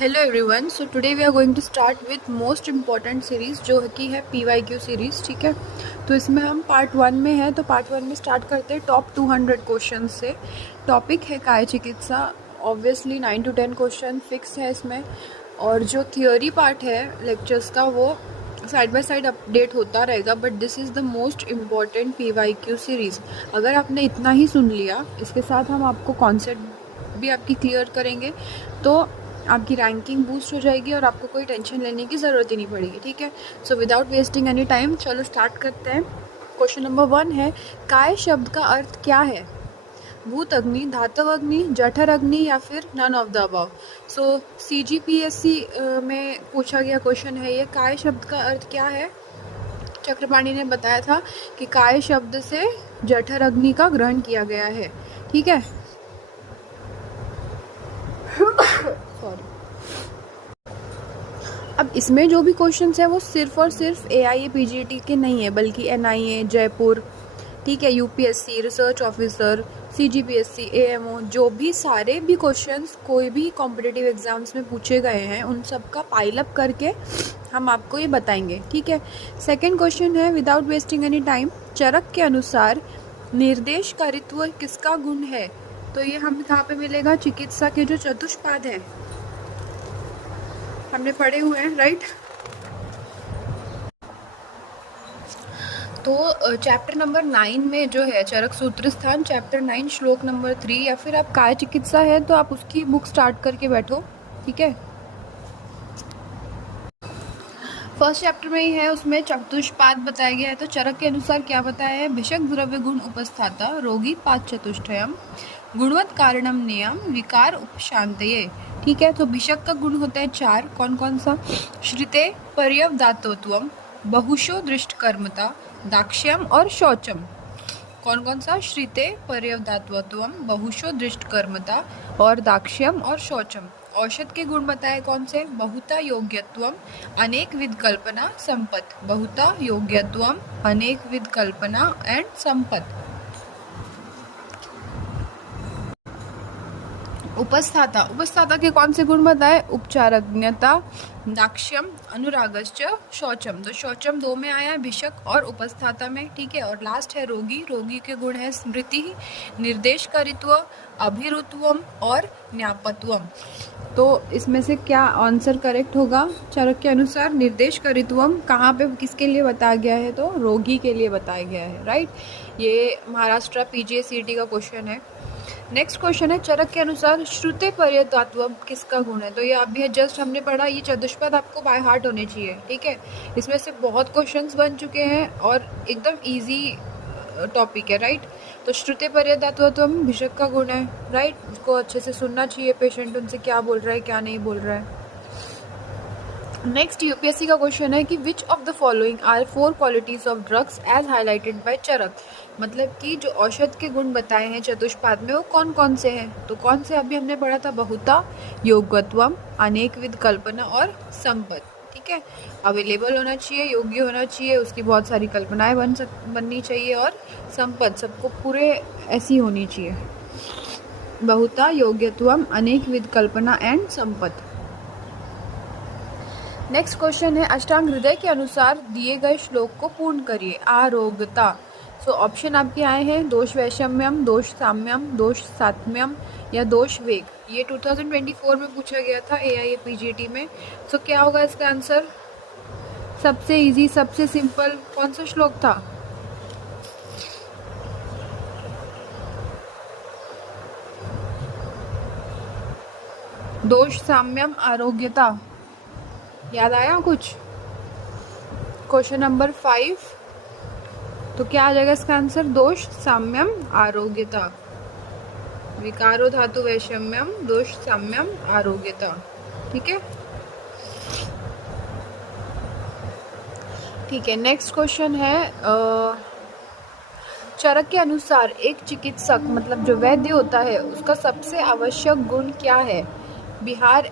Hello everyone, so today we are going to start with most important series जो कि है PYQ series. ठीक है, तो इसमें हम पार्ट 1 में हैं, तो पार्ट 1 में स्टार्ट करते हैं टॉप 200 क्वेश्चन से। टॉपिक है काय चिकित्सा। ऑब्वियसली 9 to 10 क्वेश्चन फिक्स है इसमें, और जो थियोरी पार्ट है लेक्चर्स का वो साइड बाय साइड अपडेट होता रहेगा, but this is the most important PYQ series. अगर आपने इतना ही सुन लिया, इसके साथ हम आपको कॉन्सेप्ट भी आपकी क्लियर करेंगे, तो आपकी रैंकिंग बूस्ट हो जाएगी और आपको कोई टेंशन लेने की ज़रूरत ही नहीं पड़ेगी। ठीक है, so without wasting any time चलो स्टार्ट करते हैं। क्वेश्चन नंबर 1 है, काय शब्द का अर्थ क्या है? भूत अग्नि, धातव अग्नि, जठर अग्नि या फिर none of the above. So CGPSC में पूछा गया क्वेश्चन है ये। काय शब्द का अर्थ क्या है? चक्रपाणी ने बताया था कि काय शब्द से जठर अग्नि का ग्रहण किया गया है। ठीक है, सॉरी। अब इसमें जो भी क्वेश्चंस है वो सिर्फ और सिर्फ AIA PGT के नहीं है, बल्कि NIA जयपुर, ठीक है, UPSC research officer, CGPSC AMO, जो भी सारे भी क्वेश्चंस कोई भी कॉम्पिटिटिव एग्जाम्स में पूछे गए हैं उन सब का पाइलअप करके हम आपको ये बताएंगे। ठीक है, सेकेंड क्वेश्चन है, विदाउट वेस्टिंग एनी टाइम, चरक के अनुसार निर्देशकारित्व किसका गुण है? तो ये हमें कहाँ पे मिलेगा? चिकित्सा के जो चतुष्पाद हैं हमने पढ़े हुए हैं, राइट। तो चैप्टर नंबर 9 में जो है चरक सूत्र स्थान, चैप्टर 9 श्लोक नंबर 3, या फिर आप काय चिकित्सा है तो आप उसकी बुक स्टार्ट करके बैठो। ठीक है, फर्स्ट चैप्टर में ही है, उसमें चतुष्पाद बताया गया है। तो चरक के अनुसार क्या बताया है? भिषक द्रव्य गुण उपस्थाता, रोगी पाद चतुष्टयम, गुणवत् कारणम नियम, विकार उपशांतये। ठीक है, तो भिषक का गुण होता है 4। कौन कौन सा? श्रिते पर्यवदातत्वम, बहुशो दृष्टकर्मता, दाक्ष्यम और शौचम। कौन कौन सा? श्रिते पर्यवदातत्वम, बहुशो दृष्टकर्मता और दाक्ष्यम और शौचम। औषध के गुण बताए कौन से? बहुता योग्यत्वम, अनेक विध कल्पना, संपत। बहुता योग्यत्वम, अनेक विध कल्पना एंड संपत। उपस्थाता, उपस्थाता के कौन से गुण बताए? उपचारज्ञता, दाक्ष्यम, अनुरागश्च, शौचम। तो शौचम 2 में आया है, भिषक और उपस्थाता में। ठीक है, और लास्ट है रोगी। रोगी के गुण है स्मृति, निर्देशकारित्व, अभिरुत्वम और ज्ञापत्वम। तो इसमें से क्या आंसर करेक्ट होगा? चरक के अनुसार निर्देशकारित्वम कहाँ पे किसके लिए बताया गया है? तो रोगी के लिए बताया गया है, राइट। ये महाराष्ट्र PGCET का क्वेश्चन है। नेक्स्ट क्वेश्चन है, चरक के अनुसार श्रुते पर्यदात्वम किसका गुण है? तो ये अभी जस्ट हमने पढ़ा, ये चतुष्पद आपको बाय हार्ट होने चाहिए। ठीक है, इसमें से बहुत क्वेश्चंस बन चुके हैं और एकदम इजी टॉपिक है, राइट। तो श्रुते पर्यदात्वम भिषक का गुण है, राइट। उसको अच्छे से सुनना चाहिए पेशेंट, उनसे क्या बोल रहा है क्या नहीं बोल रहा है। नेक्स्ट UPSC का क्वेश्चन है कि which of the following are 4 qualities of drugs as highlighted by Charak. मतलब कि जो औषध के गुण बताए हैं चतुष्पाद में वो कौन कौन से हैं? तो कौन से अभी हमने पढ़ा था? बहुता योग्यत्वम, अनेक विध कल्पना और संपत। ठीक है, अवेलेबल होना चाहिए, योग्य होना चाहिए, उसकी बहुत सारी कल्पनाएं बननी चाहिए, और संपत सबको पूरे ऐसी होनी चाहिए। बहुता योग्यत्वम, अनेक विध कल्पना एंड संपत। नेक्स्ट क्वेश्चन है, अष्टांग हृदय के अनुसार दिए गए श्लोक को पूर्ण करिए। आरोग्यता। सो ऑप्शन आपके आए हैं, दोष वैषम्यम, दोष साम्यम, दोष सात्म्यम या दोष वेग। ये 2024 में पूछा गया था AIA PGT में। सो क्या होगा इसका आंसर? सबसे इजी, सबसे सिंपल कौन सा श्लोक था? दोष साम्यम आरोग्यता। याद आया कुछ? क्वेश्चन नंबर 5, तो क्या आ जाएगा इसका आंसर? दोष साम्यम आरोग्यता। विकारो धातु वैषम्यम, दोष साम्यम आरोग्यता। ठीक है, ठीक है। नेक्स्ट क्वेश्चन है, चरक के अनुसार एक चिकित्सक मतलब जो वैद्य होता है उसका सबसे आवश्यक गुण क्या है? बिहार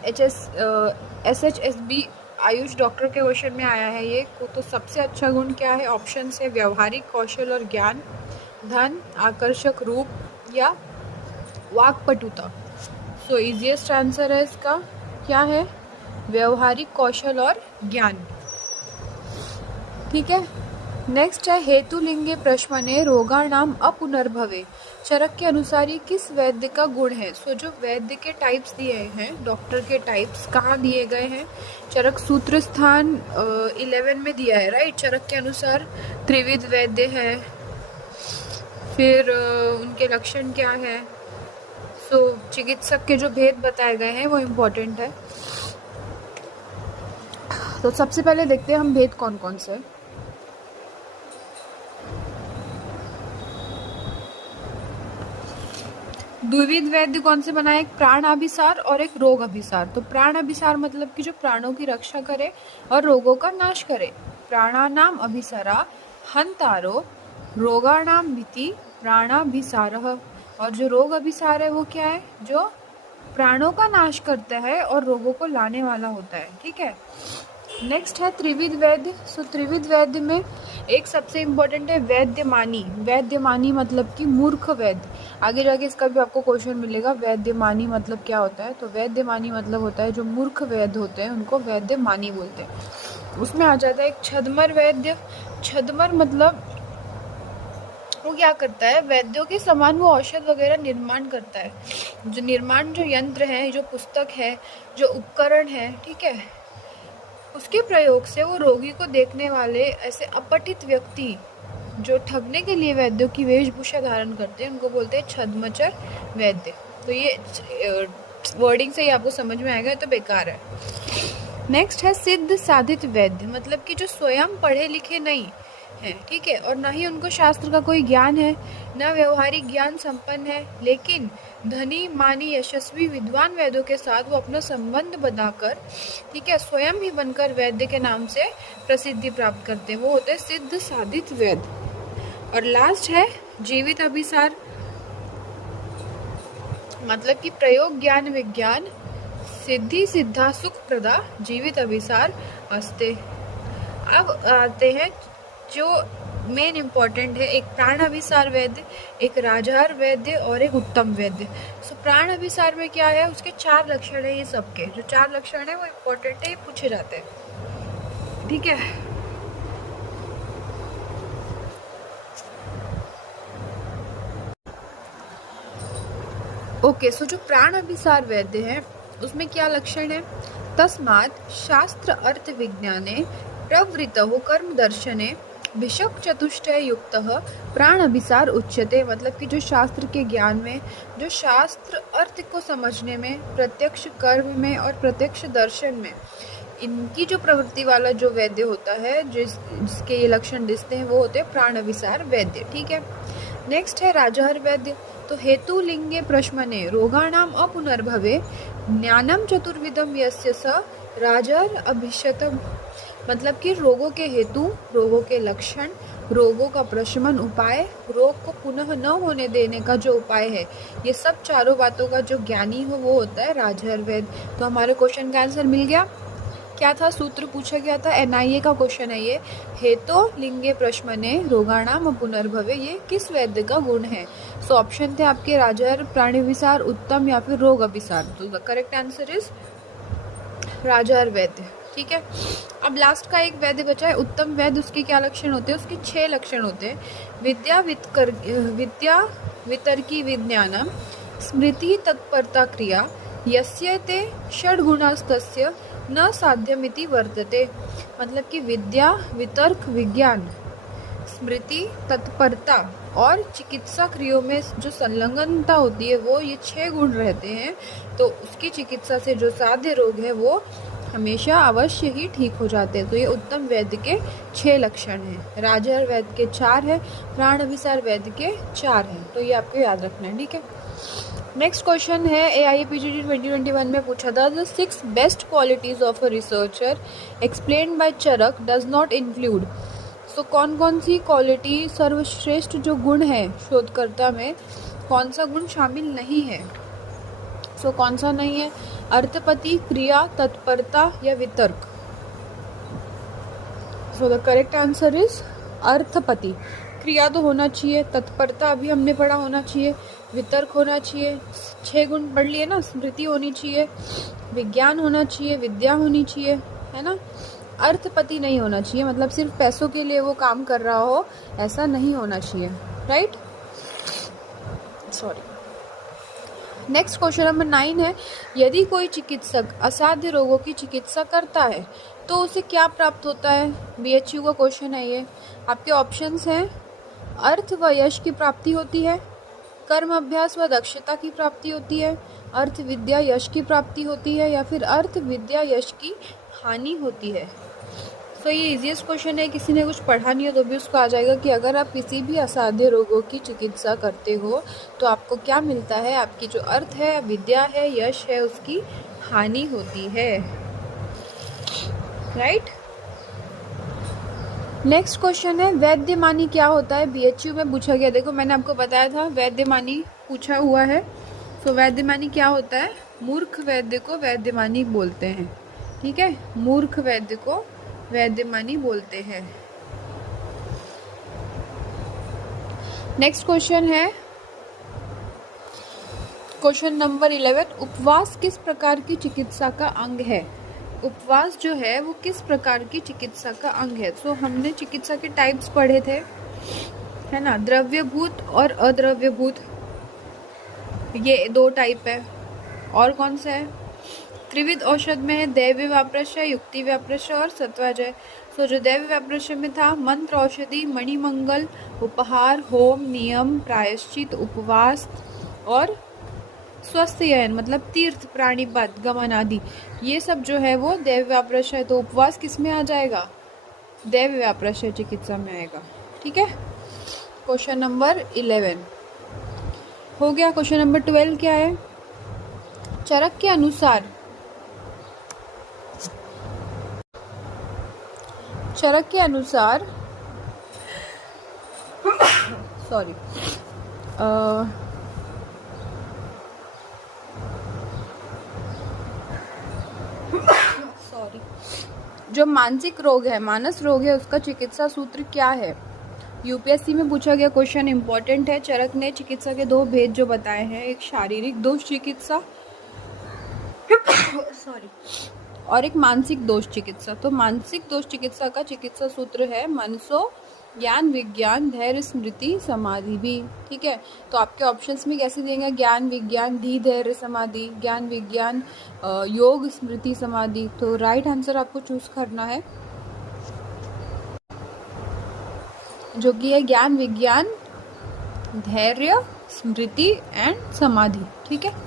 SHSB आयुष डॉक्टर के क्वेश्चन में आया है ये। तो सबसे अच्छा गुण क्या है? ऑप्शन है व्यवहारिक कौशल और ज्ञान, धन, आकर्षक रूप या वाक्पटुता। सो इजीएस्ट आंसर है इसका क्या है? व्यवहारिक कौशल और ज्ञान। ठीक है। नेक्स्ट है हेतु लिंगे प्रश्मने रोगाणाम अपुनर्भवे। चरक के अनुसार ये किस वैद्य का गुण है? सो जो वैद्य के टाइप्स दिए हैं, डॉक्टर के टाइप्स कहाँ दिए गए हैं? चरक सूत्र स्थान 11 में दिया है, राइट। चरक के अनुसार त्रिविध वैद्य है, फिर उनके लक्षण क्या है। सो चिकित्सक के जो भेद बताए गए हैं वो इम्पोर्टेंट है। तो सबसे पहले देखते हैं हम भेद कौन कौन से हैं। द्विविध वैद्य कौन से बनाए? एक प्राण अभिसार और एक रोग अभिसार। तो प्राण अभिसार मतलब कि जो प्राणों की रक्षा करे और रोगों का नाश करे। प्राणानाम अभिसारा हंतारो रोगाणाम भीति प्राणाभिसारः। और जो रोग अभिसार है वो क्या है? जो प्राणों का नाश करता है और रोगों को लाने वाला होता है। ठीक है। नेक्स्ट है त्रिविध वैद्य। सो त्रिविध वैद्य में एक सबसे इम्पोर्टेंट है वैद्यमानी। वैद्यमानी मतलब कि मूर्ख वैद्य। आगे जाके इसका भी आपको क्वेश्चन मिलेगा, वैद्यमानी मतलब क्या होता है। तो वैद्यमानी मतलब होता है जो मूर्ख वैद्य होते हैं उनको वैद्यमानी बोलते हैं। उसमें आ जाता है एक छद्मर वैद्य। छद्मर मतलब वो क्या करता है? वैद्यों के समान वो औषध वगैरह निर्माण करता है। जो निर्माण जो यंत्र है, जो पुस्तक है, जो उपकरण है, ठीक है, उसके प्रयोग से वो रोगी को देखने वाले ऐसे अपठित व्यक्ति जो ठगने के लिए वैद्यों की वेशभूषा धारण करते हैं उनको बोलते हैं छद्मचर वैद्य। तो ये वर्डिंग से ही आपको समझ में आएगा, तो बेकार है। नेक्स्ट है सिद्ध साधित वैद्य, मतलब कि जो स्वयं पढ़े लिखे नहीं है, ठीक है, और ना ही उनको शास्त्र का कोई ज्ञान है, न व्यवहारिक ज्ञान संपन्न है, लेकिन धनी मानी यशस्वी विद्वान वैद्यों के साथ वो अपना संबंध बनाकर, ठीक है, स्वयं ही बनकर वैद्य के नाम से प्रसिद्धि प्राप्त करते हैं, वो होते हैं सिद्ध साधित वैद्य। और लास्ट है जीवित अभिसार, मतलब कि प्रयोग ज्ञान विज्ञान सिद्धि सिद्धा सुख प्रदा जीवित अभिसार अस्ते। अब आते हैं जो मेन इम्पॉर्टेंट है, एक प्राण अभिसार वैद्य, एक राजहार वैद्य और एक उत्तम वैद्य। सो प्राण अभिसार में क्या है? उसके 4 लक्षण है। ये सबके जो 4 लक्षण है वो इम्पोर्टेंट है, ये पूछे जाते हैं। ठीक है। ओके, सो जो प्राण अभिसार वैद्य है उसमें क्या लक्षण है? तस्मात् शास्त्र अर्थ विज्ञाने प्रवृत्तौ कर्म दर्शने भिषक चतुष्टय युक्त प्राण अभिसार उच्यते। मतलब कि जो शास्त्र के ज्ञान में, जो शास्त्र अर्थ को समझने में, प्रत्यक्ष कर्म में और प्रत्यक्ष दर्शन में इनकी जो प्रवृत्ति वाला जो वैद्य होता है, जिसके ये लक्षण दिखते हैं, वो होते हैं प्राण अभिसार वैद्य। ठीक है। नेक्स्ट है राजहर वैद्य। तो हेतु लिंगे प्रश्मने रोगाणाम अपुनर्भवे ज्ञानम चतुर्विधम यस्य स राजहर अभिशतम। मतलब कि रोगों के हेतु, रोगों के लक्षण, रोगों का प्रशमन उपाय, रोग को पुनः न होने देने का जो उपाय है, ये सब चारों बातों का जो ज्ञानी हो वो होता है राजहर वैद्य। तो हमारे क्वेश्चन का आंसर मिल गया। क्या था? सूत्र पूछा गया था, NIA का क्वेश्चन है ये। हेतो लिंगे प्रश्मने रोगाणाम पुनर्भवे, ये किस वैद्य का गुण है? सो ऑप्शन थे आपके राजहर, प्राणिविसार, उत्तम या फिर रोग अभिसार। तो the correct answer is Rajhar वैद्य। ठीक है। अब लास्ट का एक वैद्य बचा है उत्तम वैद्य। उसके क्या लक्षण होते हैं? उसके 6 लक्षण होते हैं। विद्या वितर्की विज्ञानम स्मृति तत्परता क्रिया यस्य ते षड्गुणास्तस्य न साध्यमिति वर्तते। मतलब कि विद्या, वितर्क, विज्ञान, स्मृति, तत्परता और चिकित्सा क्रियाओं में जो संलग्नता होती है वो ये 6 गुण रहते हैं। तो उसकी चिकित्सा से जो साध्य रोग है वो हमेशा अवश्य ही ठीक हो जाते हैं। तो ये उत्तम वैद्य के 6 लक्षण हैं। राजहर वैद्य के 4 है, प्राण अभिसार वैद्य के 4 हैं। तो ये आपको याद रखना है। ठीक है। नेक्स्ट क्वेश्चन है AIPGT 2021 में पूछा था, the 6 best qualities of a researcher explained by Charak does not include. So कौन कौन सी क्वालिटी, सर्वश्रेष्ठ जो गुण है शोधकर्ता में, कौन सा गुण शामिल नहीं है? सो कौन सा नहीं है? अर्थपति, क्रिया, तत्परता या वितर्क। So the correct answer is अर्थपति। क्रिया तो होना चाहिए, तत्परता अभी हमने पढ़ा होना चाहिए, वितर्क होना चाहिए, 6 गुण पढ़ लिए ना, स्मृति होनी चाहिए, विज्ञान होना चाहिए, विद्या होनी चाहिए, है ना। अर्थपति नहीं होना चाहिए, मतलब सिर्फ पैसों के लिए वो काम कर रहा हो, ऐसा नहीं होना चाहिए, right. Sorry. Next question number 9 है, यदि कोई चिकित्सक असाध्य रोगों की चिकित्सा करता है तो उसे क्या प्राप्त होता है। BHU का क्वेश्चन है ये। आपके ऑप्शंस हैं, अर्थ व यश की प्राप्ति होती है, कर्म अभ्यास व दक्षता की प्राप्ति होती है, अर्थ विद्या यश की प्राप्ति होती है, या फिर अर्थ विद्या यश की हानि होती है। तो ये इजीएस्ट क्वेश्चन है, किसी ने कुछ पढ़ा नहीं हो तो भी उसको आ जाएगा कि अगर आप किसी भी असाध्य रोगों की चिकित्सा करते हो तो आपको क्या मिलता है, आपकी जो अर्थ है, विद्या है, यश है, उसकी हानि होती है, राइट। नेक्स्ट क्वेश्चन है, वैद्यमानी क्या होता है। BHU में पूछा गया, देखो मैंने आपको बताया था वैद्यमानी पूछा हुआ है। तो वैद्यमानी क्या होता है, मूर्ख वैद्य को वैद्यमानी बोलते हैं, ठीक है, मूर्ख वैद्य को वैद्यमानी बोलते हैं। नेक्स्ट क्वेश्चन है क्वेश्चन नंबर 11, उपवास किस प्रकार की चिकित्सा का अंग है। उपवास जो है वो किस प्रकार की चिकित्सा का अंग है। तो हमने चिकित्सा के टाइप्स पढ़े थे, है ना, द्रव्यभूत और अद्रव्यभूत, ये 2 टाइप है। और कौन सा है, त्रिविध औषध में है दैव्य व्याप्रश्य, युक्ति व्याप्रश्य और सत्वाजय। तो जो दैव्य व्याप्रश्य में था, मंत्र, औषधि, मणिमंगल, उपहार, होम, नियम, प्रायश्चित, उपवास और स्वस्थयन मतलब तीर्थ, प्राणिपात, गमन आदि, ये सब जो है वो दैव्य व्याप्रश्य है। तो उपवास किस में आ जाएगा, दैव्य व्याप्रश्य चिकित्सा में आएगा, ठीक है। क्वेश्चन नंबर 11 हो गया। क्वेश्चन नंबर 12 क्या है, चरक के अनुसार सॉरी जो मानसिक रोग है, मानस रोग है, उसका चिकित्सा सूत्र क्या है। UPSC में पूछा गया क्वेश्चन, इंपॉर्टेंट है। चरक ने चिकित्सा के 2 भेद जो बताए हैं, एक शारीरिक दोष चिकित्सा सॉरी और एक मानसिक दोष चिकित्सा। तो मानसिक दोष चिकित्सा का चिकित्सा सूत्र है मनसो, ज्ञान, विज्ञान, धैर्य, स्मृति, समाधि भी, ठीक है। तो आपके ऑप्शंस में कैसे देंगे, ज्ञान, विज्ञान, धी, धैर्य, समाधि, ज्ञान, विज्ञान, योग, स्मृति, समाधि। तो राइट आंसर आपको चूज करना है, जो कि है ज्ञान, विज्ञान, धैर्य, स्मृति एंड समाधि, ठीक है।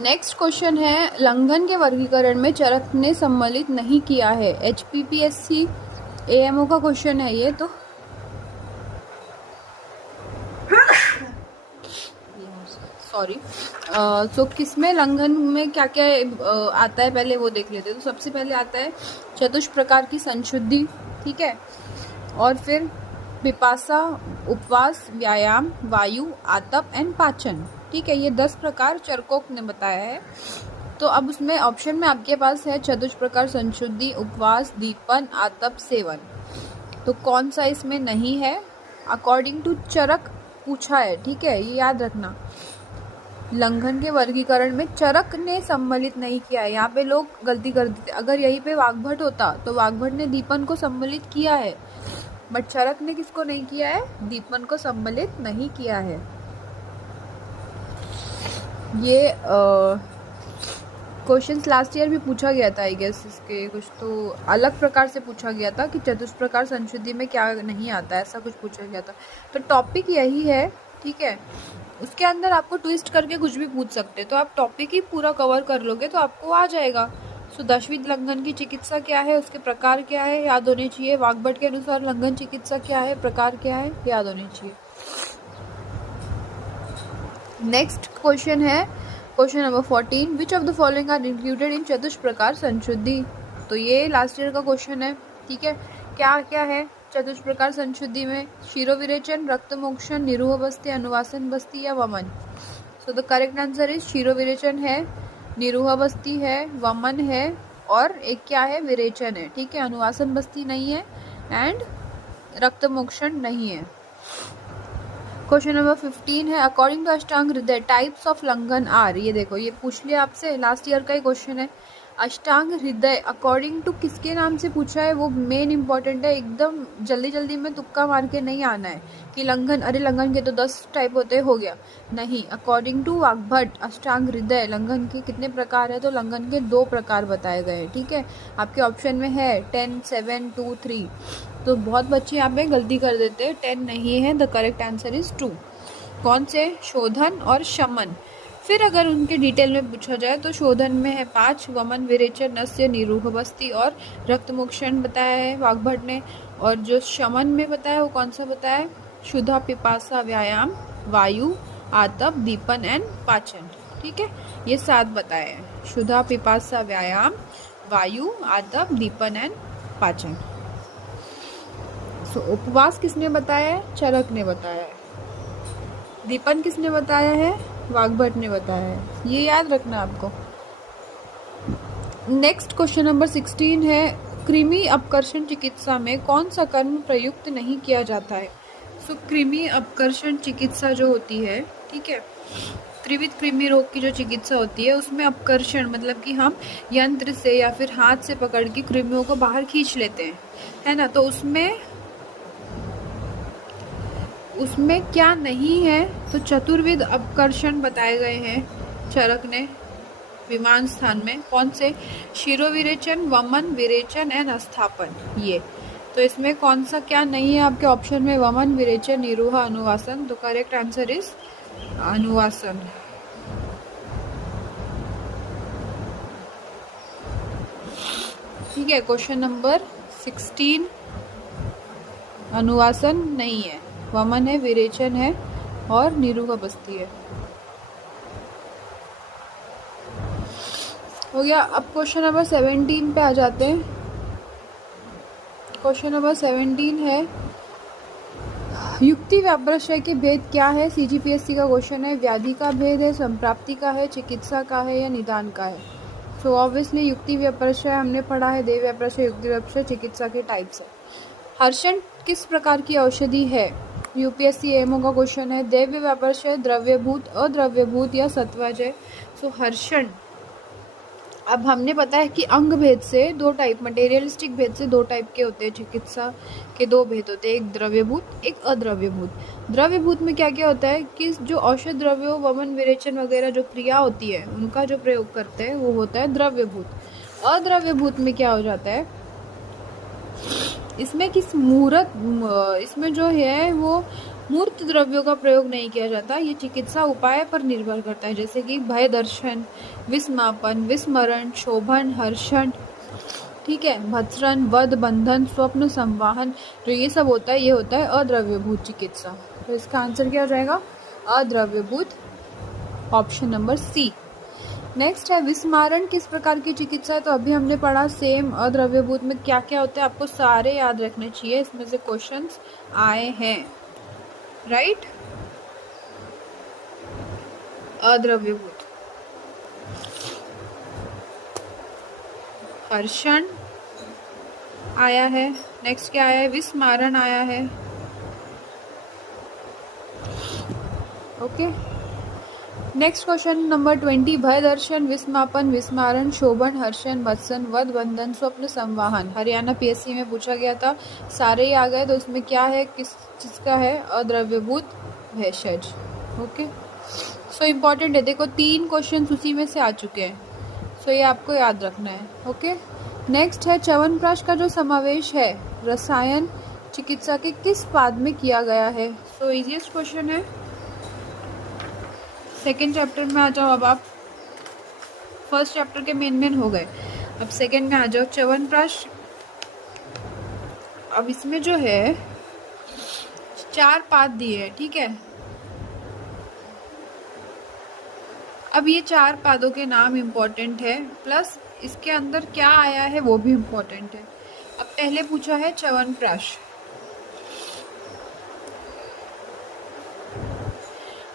नेक्स्ट क्वेश्चन है, लंघन के वर्गीकरण में चरक ने सम्मिलित नहीं किया है। HPPSC AMO का क्वेश्चन है ये। तो सॉरी तो किसमें लंघन में क्या क्या आता है पहले वो देख लेते हैं। तो सबसे पहले आता है चतुष्प्रकार की संशुद्धि, ठीक है, और फिर पिपासा, उपवास, व्यायाम, वायु, आतप एंड पाचन, ठीक है। ये 10 प्रकार चरकों ने बताया है। तो अब उसमें ऑप्शन में आपके पास है चतुष्प्रकार संशुद्धि, उपवास, दीपन, आतप, सेवन। तो कौन सा इसमें नहीं है, अकॉर्डिंग टू चरक पूछा है, ठीक है, ये याद रखना। लंघन के वर्गीकरण में चरक ने सम्मिलित नहीं किया है। यहाँ पे लोग गलती कर देते, अगर यहीं पे वाग्भट होता तो वाग्भट ने दीपन को सम्मिलित किया है, बट चरक ने किसको नहीं किया है, दीपन को सम्मिलित नहीं किया है। ये क्वेश्चंस लास्ट ईयर भी पूछा गया था, आई गेस इसके कुछ तो अलग प्रकार से पूछा गया था कि चतुष्प्रकार संशुद्धि में क्या नहीं आता, ऐसा कुछ पूछा गया था। तो टॉपिक यही है, ठीक है। उसके अंदर आपको ट्विस्ट करके कुछ भी पूछ सकते, तो आप टॉपिक ही पूरा कवर कर लोगे तो आपको आ जाएगा। सो 10वीं लंघन की चिकित्सा क्या है, उसके प्रकार क्या है, याद होने चाहिए। वाग्भट के अनुसार लंघन चिकित्सा क्या है, प्रकार क्या है, याद होने चाहिए। नेक्स्ट क्वेश्चन है question number 14, which of the following are included in चतुष्प्रकार संशुद्धि। तो ये लास्ट ईयर का क्वेश्चन है, ठीक है। क्या क्या है चतुष्प्रकार संशुद्धि में, शिरोविरेचन, रक्तमोक्षण, निरूह बस्ती, अनुवासन बस्ती या वमन। So the correct answer is शिरोविरेचन है, निरूह बस्ती है, वमन है और एक क्या है, विरेचन है, ठीक है। अनुवासन बस्ती नहीं है एंड रक्तमोक्षण नहीं है। क्वेश्चन नंबर 15 है अकॉर्डिंग टू अष्टांग हृदय टाइप्स ऑफ लंघन आर। ये देखो, ये पूछ लिया आपसे, लास्ट ईयर का ही क्वेश्चन है। अष्टांग हृदय अकॉर्डिंग टू किसके नाम से पूछा है, वो मेन इंपॉर्टेंट है। एकदम जल्दी जल्दी में तुक्का मार के नहीं आना है कि लंघन, अरे लंघन के तो 10 टाइप होते, हो गया नहीं। अकॉर्डिंग टू वाग्भट अष्टांग हृदय लंघन के कितने प्रकार है, तो लंघन के 2 प्रकार बताए गए हैं। ठीक है, आपके ऑप्शन में है 10, 7, 2, 3। तो बहुत बच्चे यहाँ पे गलती कर देते हैं, 10 नहीं है, द करेक्ट आंसर इज 2। कौन से, शोधन और शमन। फिर अगर उनके डिटेल में पूछा जाए तो शोधन में है 5, वमन, विरेचन, नस्य, निरूह बस्ती और रक्तमोक्षण बताया है वाग्भट ने। और जो शमन में बताया वो कौन सा बताया है, क्षुधा, पिपासा, व्यायाम, वायु, आतप, दीपन एंड पाचन। ठीक है, ये 7 बताए हैं, क्षुधा, पिपासा, व्यायाम, वायु, आतप, दीपन एंड पाचन। सो उपवास किसने बताया है, चरक ने बताया है। दीपन किसने बताया है, वाग्भट ने बताया है। ये याद रखना आपको। नेक्स्ट क्वेश्चन नंबर 16 है कृमि अपकर्षण चिकित्सा में कौन सा कर्म प्रयुक्त नहीं किया जाता है। सो कृमि अपकर्षण चिकित्सा जो होती है, ठीक है, त्रिविध कृमि रोग की जो चिकित्सा होती है उसमें अपकर्षण मतलब कि हम यंत्र से या फिर हाथ से पकड़ के कृमियों को बाहर खींच लेते हैं, है ना। तो उसमें क्या नहीं है, तो चतुर्विध अपकर्षण बताए गए हैं चरक ने विमान स्थान में। कौन से, शिरोविरेचन, वमन, विरेचन एंड अस्थापन। ये तो इसमें कौन सा क्या नहीं है आपके ऑप्शन में, वमन, विरेचन, निरूह, अनुवासन। तो करेक्ट आंसर इज अनुवासन। ठीक है, क्वेश्चन नंबर 16 अनुवासन नहीं है, वमन है, विरेचन है और निरूह बस्ती है। हो गया। अब क्वेश्चन नंबर 17 पे आ जाते हैं। क्वेश्चन नंबर 17 है युक्ति व्यापाराश्रय के भेद क्या है। सीजीपीएससी का क्वेश्चन है। व्याधि का भेद है, संप्राप्ति का है, चिकित्सा का है या निदान का है। सो ऑब्वियसली युक्ति व्यापाराश्रय हमने पढ़ा है, देव व्यापाराश्रय, युक्ति व्यापाराश्रय, चिकित्सा के टाइप्स है। हर्षण किस प्रकार की औषधि है, यूपीएससी एमओ का क्वेश्चन है। दैव्य व्यापाराश्रय, द्रव्यभूत, अद्रव्यभूत या सत्वजय। सो हर्षण, अब हमने पता है कि अंग भेद से 2 टाइप, मटेरियलिस्टिक भेद से 2 टाइप के होते हैं, चिकित्सा के 2 भेद होते हैं, एक द्रव्यभूत, एक अद्रव्यभूत। द्रव्यभूत में क्या क्या होता है कि जो औषध द्रव्यों, वमन, विरेचन वगैरह जो क्रिया होती है उनका जो प्रयोग करते हैं वो होता है द्रव्यभूत। अद्रव्यभूत में क्या हो जाता है, इसमें किस मूर्त, इसमें जो है वो मूर्त द्रव्यों का प्रयोग नहीं किया जाता, ये चिकित्सा उपाय पर निर्भर करता है, जैसे कि भय दर्शन, विस्मापन, विस्मरण, शोभन, हर्षण, ठीक है, भत्सरण, वध, बंधन, स्वप्न, संवाहन, जो ये सब होता है ये होता है अद्रव्यभूत चिकित्सा। तो इसका आंसर क्या हो जाएगा, अद्रव्यभूत, ऑप्शन नंबर सी। नेक्स्ट है विस्मारण किस प्रकार की चिकित्सा है। तो अभी हमने पढ़ा सेम, अद्रव्यभूत में क्या क्या होता है आपको सारे याद रखने चाहिए, इसमें से क्वेश्चंस आए हैं, राइट। अद्रव्यभूत, हर्षण आया है, नेक्स्ट क्या आया है, विस्मारण आया है, ओके। नेक्स्ट क्वेश्चन नंबर 20 भय दर्शन, विस्मापन, विस्मारण, शोभन, हर्षण, भत्सन, वध, बंधन, स्वप्न, संवाहन। हरियाणा पीएससी में पूछा गया था, सारे ही आ गए। तो इसमें क्या है, किस चीज का है, अद्रव्यभूत भेषज, ओके। सो इम्पॉर्टेंट है, देखो 3 क्वेश्चन उसी में से आ चुके हैं, सो ये आपको याद रखना है, ओके। नेक्स्ट है च्यवनप्राश का जो समावेश है रसायन चिकित्सा के किस पाद में किया गया है। सो इजीएस्ट क्वेश्चन है, सेकेंड चैप्टर में आ जाओ। अब आप फर्स्ट चैप्टर के मेन हो गए, अब सेकेंड में आ जाओ। च्यवनप्राश, अब इसमें जो है 4 पाद दिए हैं, ठीक है। अब ये 4 पादों के नाम इम्पोर्टेंट है, प्लस इसके अंदर क्या आया है वो भी इम्पोर्टेंट है। अब पहले पूछा है च्यवनप्राश,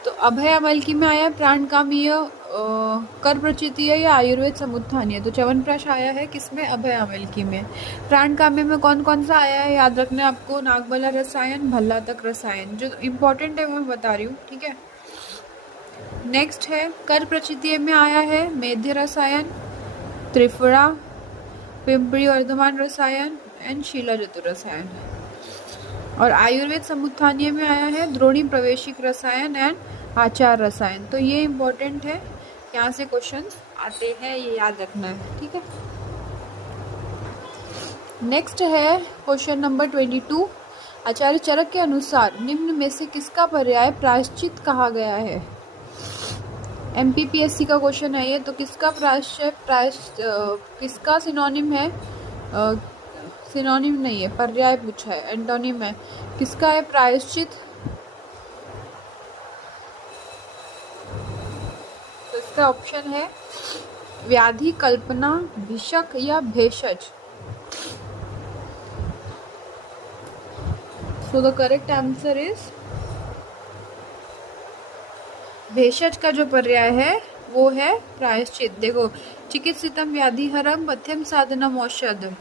तो अभय अमलकी में आया प्राणकामीय, कर प्रचितीय या आयुर्वेद समुत्थानीय। तो च्यवनप्राश आया है किसमें? अभय अमलकी में। प्राणकाम्य में कौन कौन सा आया है याद रखना है आपको? नागबला रसायन, भल्लातक रसायन। जो इम्पोर्टेंट है वो मैं बता रही हूँ, ठीक है। नेक्स्ट है कर प्रचितीय में आया है मेध्य रसायन, त्रिफला, पिंपरी वर्धमान रसायन एंड शीला जतु रसायन। और आयुर्वेद समुत्थानीय में आया है द्रोणी प्रवेशिक रसायन एंड आचार रसायन। तो ये इम्पोर्टेंट है, यहाँ से क्वेश्चंस आते हैं, ये याद रखना है, ठीक है। नेक्स्ट है क्वेश्चन नंबर 22। आचार्य चरक के अनुसार निम्न में से किसका पर्याय प्रायश्चित कहा गया है? MPPSC का क्वेश्चन है ये। तो किसका किसका सिनोनिम है? सिनोनिम नहीं है, पर्याय पूछा है, एंटोनिम है। किसका है प्रायश्चित? तो इसका ऑप्शन है व्याधि, कल्पना, भिषक या भेषज। So the correct answer is भेषज का जो पर्याय है वो है प्रायश्चित। देखो, चिकित्सितम व्याधिहरम पथ्यम साधनम औषधम,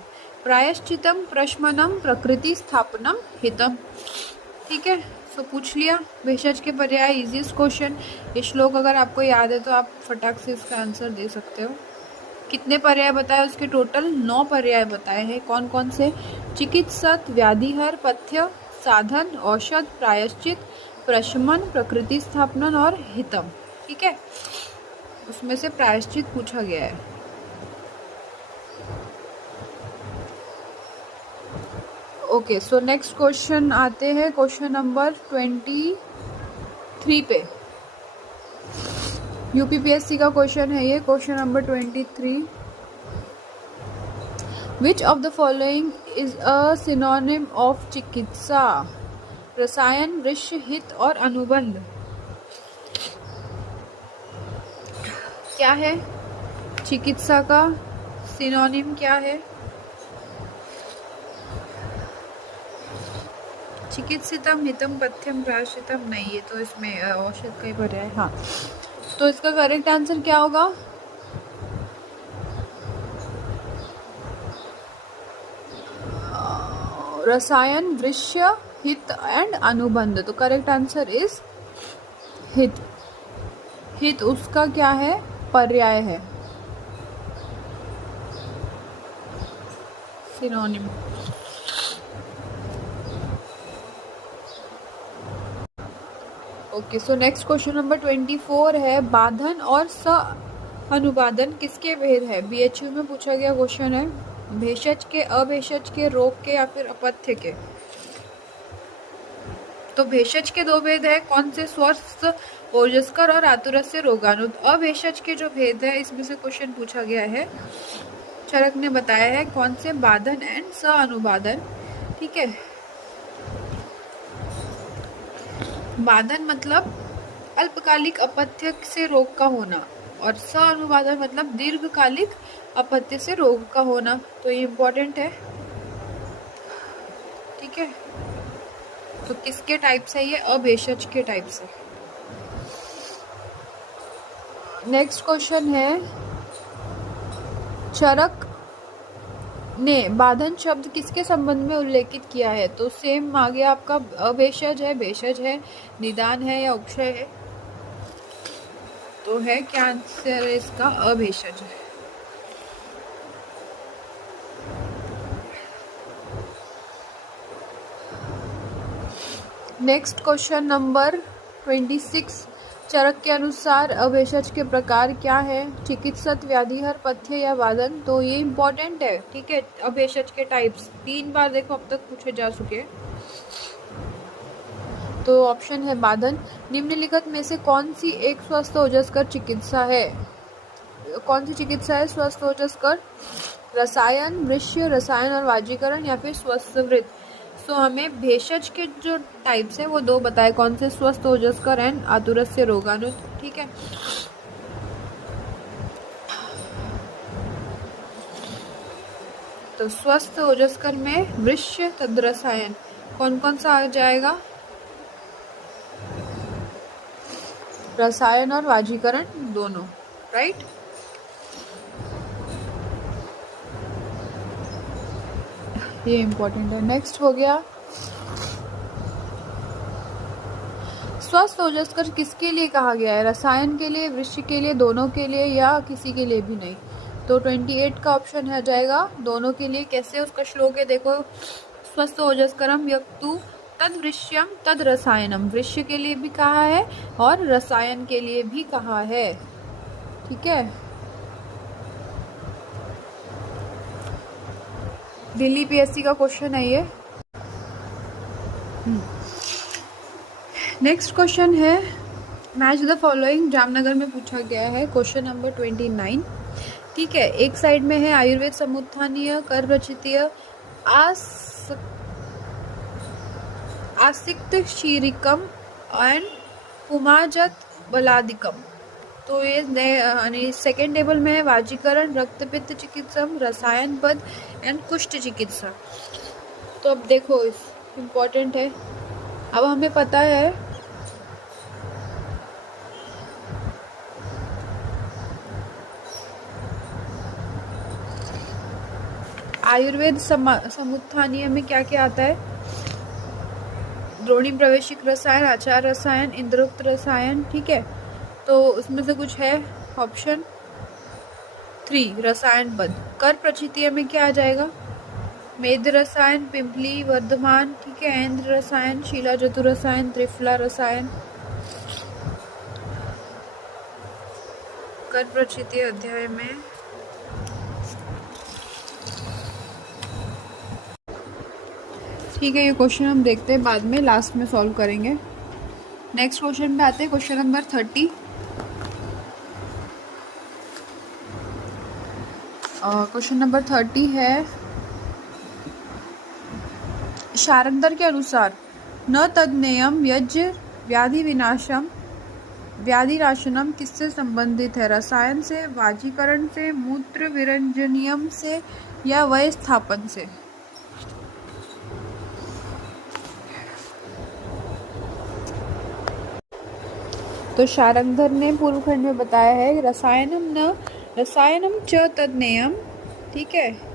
प्रायश्चितम प्रशमनम प्रकृति स्थापनम हितम। ठीक है, सो पूछ लिया भेषज के पर्याय। Easiest question. ये श्लोक अगर आपको याद है तो आप फटाक से इसका आंसर दे सकते हो। कितने पर्याय बताए उसके? टोटल 9 पर्याय बताए हैं। कौन कौन से? चिकित्सक, व्याधिहर, पथ्य, साधन, औषध, प्रायश्चित, प्रशमन, प्रकृति स्थापन और हितम। ठीक है, उसमें से प्रायश्चित पूछा गया है। ओके, सो नेक्स्ट क्वेश्चन आते हैं क्वेश्चन नंबर 23 पे। यूपीपीएससी का क्वेश्चन है ये, question number 23। Which of the following is a synonym of चिकित्सा? रसायन, वृक्ष, हित और अनुबंध। क्या है चिकित्सा का सिनोनिम? क्या है? चिकित्सितम, हितम, पथ्यम, प्रायश्चितम नहीं, ये तो इसमें औषध का ही पर्याय है। हाँ, तो इसका करेक्ट आंसर क्या होगा? रसायन, वृक्ष, हित एंड अनुबंध। तो करेक्ट आंसर इज हित। हित उसका क्या है? पर्याय है, synonym. Okay, so next question number 24 है, बाधन और स अनुबाधन किसके भेद है? बीएचयू में पूछा गया क्वेश्चन है। भेषज के, अभेषज के, रोग के या फिर अपथ्य के? तो भेषज के 2 भेद है। कौन से? स्वस्थ, ओजस्कर और आतुरस्य रोगाणुत। अभेषज के जो भेद है इसमें से क्वेश्चन पूछा गया है। चरक ने बताया है कौन से? बाधन एंड स अनुबाधन। ठीक है, बाधन मतलब अल्पकालिक अपथ्य से रोग का होना और स अनुबाधन मतलब दीर्घकालिक अपथ्य से रोग का होना। तो ये इम्पोर्टेंट है। ठीक है, तो किसके टाइप से? ये अभेषज के टाइप से। नेक्स्ट क्वेश्चन है, चरक ने बाधन शब्द किसके संबंध में उल्लेखित किया है? तो सेम आ गया आपका, अभेषज है, भेषज है, निदान है या उपक्षय है? तो है क्या आंसर इसका? अभेषज है। Next question number 26। चरक के अनुसार अभेषज के प्रकार क्या है? चिकित्सक, व्याधिहर, पथ्य या बाधन। तो ये इम्पोर्टेंट है। ठीक है, अभेषज के टाइप्स 3 बार देखो अब तक पूछे जा चुके। तो ऑप्शन है बाधन। निम्नलिखित में से कौन सी एक स्वस्थ ओजस्कर चिकित्सा है? कौन सी चिकित्सा है स्वस्थ ओजस्कर? रसायन, वृक्ष, रसायन और वाजीकरण या फिर स्वस्थ वृत्त। सो हमें भेषज के जो टाइप्स है वो 2 बताए। कौन से? स्वस्थ ओजस्कर एंड आतुरस्य रोगाणुत। ठीक है, तो स्वस्थ ओजस्कर में वृक्ष, तद रसायन। कौन कौन सा आ जाएगा? रसायन और वाजीकरण दोनों, राइट। ये इम्पोर्टेंट है। नेक्स्ट हो गया स्वस्थ ओजस्कर किसके लिए कहा गया है? रसायन के लिए, वृक्ष के लिए, दोनों के लिए, या किसी के लिए भी नहीं? तो 28 का ऑप्शन है जाएगा दोनों के लिए। कैसे उसका श्लोक है देखो, स्वस्थ ओजस्करम यक्तु तद वृश्यम तद रसायनम। वृक्ष के लिए भी कहा है और रसायन के लिए भी कहा है, ठीक है। दिल्ली पीएससी का क्वेश्चन है ये। नेक्स्ट क्वेश्चन है मैच द फॉलोइंग, जामनगर में पूछा गया है, क्वेश्चन नंबर 29, ठीक है। एक साइड में है आयुर्वेद समुत्थानीय, कर प्रचितीय, आसिक्त शीरिकम एंड पुमाजत बलादिकम। तो ये सेकेंड टेबल में है वाजीकरण, रक्तपित्त चिकित्सम, रसायन पद एंड कुष्ठ चिकित्सा। तो अब देखो इम्पोर्टेंट है। अब हमें पता है आयुर्वेद समुत्थानीय में क्या क्या आता है? द्रोणी प्रवेशिक रसायन, आचार रसायन, इंद्रोक्त रसायन, ठीक है। तो उसमें से कुछ है ऑप्शन 3 रसायन पद। कर प्रचितीय में क्या आ जाएगा? मेद रसायन, पिंपली, वर्धमान, ठीक है, ऐन्द्र रसायन, शीला जतु रसायन, त्रिफला रसायन। कर प्रचितीय अध्याय में ठीक है। ये क्वेश्चन हम देखते हैं बाद में, लास्ट में सॉल्व करेंगे। नेक्स्ट क्वेश्चन पे आते हैं, क्वेश्चन नंबर 30। क्वेश्चन नंबर 30 है शारंगधर के अनुसार न तदनेयम यज्ञ व्याधि विनाशम व्याधिनाशनम किससे संबंधित है? रसायन से, वाजीकरण से, मूत्र विरंजनियम से, या वय स्थापन से? तो शारंगधर ने पूर्व खंड में बताया है रसायनम च तदनेयम, ठीक है,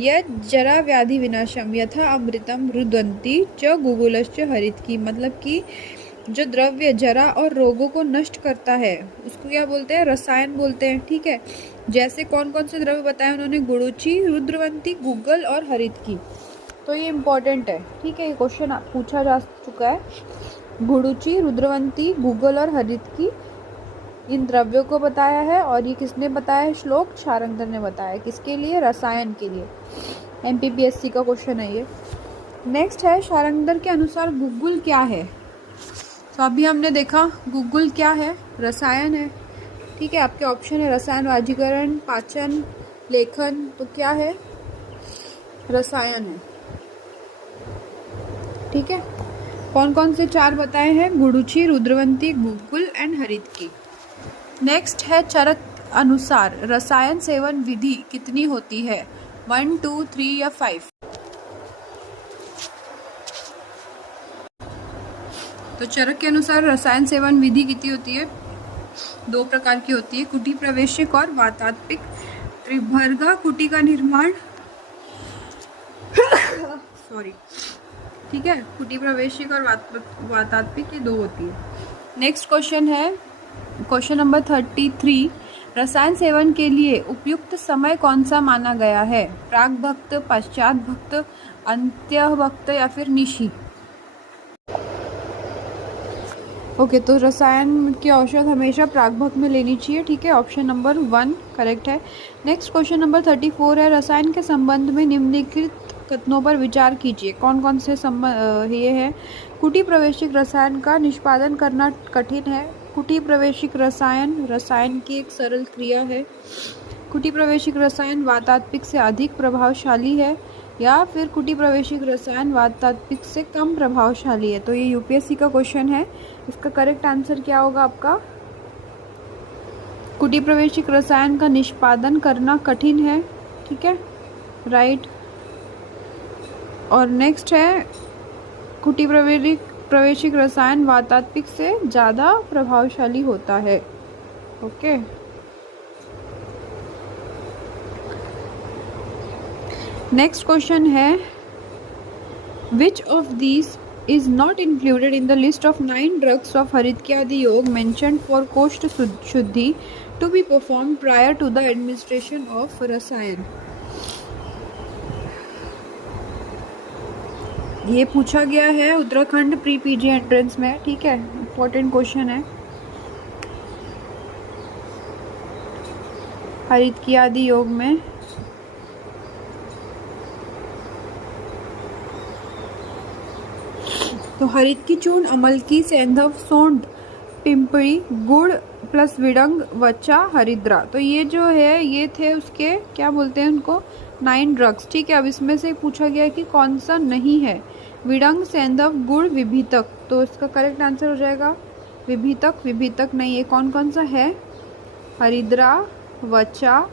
यह जरा व्याधि विनाशम यथा अमृतम रुदंती च गुगुलश्च हरित की। मतलब कि जो द्रव्य जरा और रोगों को नष्ट करता है उसको क्या बोलते हैं? रसायन बोलते हैं, ठीक है। जैसे कौन कौन से द्रव्य बताए उन्होंने? गुड़ुचि, रुद्रवंती, गुग्गल और हरित की। तो ये इम्पोर्टेंट है, ठीक है। ये क्वेश्चन पूछा जा चुका है। गुड़ुचि, रुद्रवंती, गुग्गल और हरित की, इन द्रव्यों को बताया है। और ये किसने बताया है? श्लोक शारंगधर ने बताया। किसके लिए? रसायन के लिए। एमपीपीएससी का क्वेश्चन है ये। नेक्स्ट है शारंगधर के अनुसार गुग्गुल क्या है? तो अभी हमने देखा गुग्गुल क्या है, रसायन है, ठीक है। आपके ऑप्शन है रसायन, वाजीकरण, पाचन, लेखन। तो क्या है? रसायन है, ठीक है। कौन कौन से 4 बताए हैं? गुड़ुचि, रुद्रवंती, गुग्गुल एंड हरित की। नेक्स्ट है चरक अनुसार रसायन सेवन विधि कितनी होती है? 1, 2, 3 या 5? तो चरक के अनुसार रसायन सेवन विधि कितनी होती है? 2 प्रकार की होती है, कुटी प्रवेशिक और वातात्मिक। त्रिभर्गा कुटी का निर्माण सॉरी, ठीक है। कुटी प्रवेशिक और वातात्मिक, ये 2 होती है। नेक्स्ट क्वेश्चन है क्वेश्चन नंबर 33। रसायन सेवन के लिए उपयुक्त समय कौन सा माना गया है? प्राक भक्त, पश्चात भक्त, अंत्य भक्त या फिर निशी? ओके, तो रसायन की औषध हमेशा प्राक भक्त में लेनी चाहिए, ठीक है। ऑप्शन नंबर 1 करेक्ट है। नेक्स्ट क्वेश्चन नंबर 34 है रसायन के संबंध में निम्नलिखित कथनों पर विचार कीजिए। कौन कौन से ये है? कुटी प्रवेशिक रसायन का निष्पादन करना कठिन है। कुटी प्रवेशिक रसायन की एक सरल क्रिया है। कुटी प्रवेशिक रसायन वातात्मिक से अधिक प्रभावशाली है, या फिर कुटी प्रवेशिक रसायन वातात्मिक से कम प्रभावशाली है। तो ये यूपीएससी का क्वेश्चन है। इसका करेक्ट आंसर क्या होगा आपका? कुटी प्रवेशिक रसायन का निष्पादन करना कठिन है, ठीक है, राइट। और नेक्स्ट है कुटी अनुप्रवेशिक रसायन वातात्विक से ज़्यादा प्रभावशाली होता है। ओके, नेक्स्ट क्वेश्चन है which of these is not included in the list of 9 drugs of हरितक्यादि योग mentioned for कोष्ठ शुद्धि to be performed prior to the administration of रसायन। ये पूछा गया है उत्तराखंड प्री पीजी एंट्रेंस में, ठीक है, इंपॉर्टेंट क्वेश्चन है। हरितक्यादि योग में तो हरित की चूर्ण, अमल की, सेंधव, सोंड, पिंपरी, गुड़ प्लस विडंग, वचा, हरिद्रा। तो ये जो है ये थे उसके क्या बोलते हैं उनको 9 ड्रग्स, ठीक है। अब इसमें से पूछा गया है कि कौन सा नहीं है, विडंग, सेंधव, गुड़, विभितक। तो इसका करेक्ट आंसर हो जाएगा विभितक। विभितक नहीं है, कौन कौन सा है, हरिद्रा, वचा,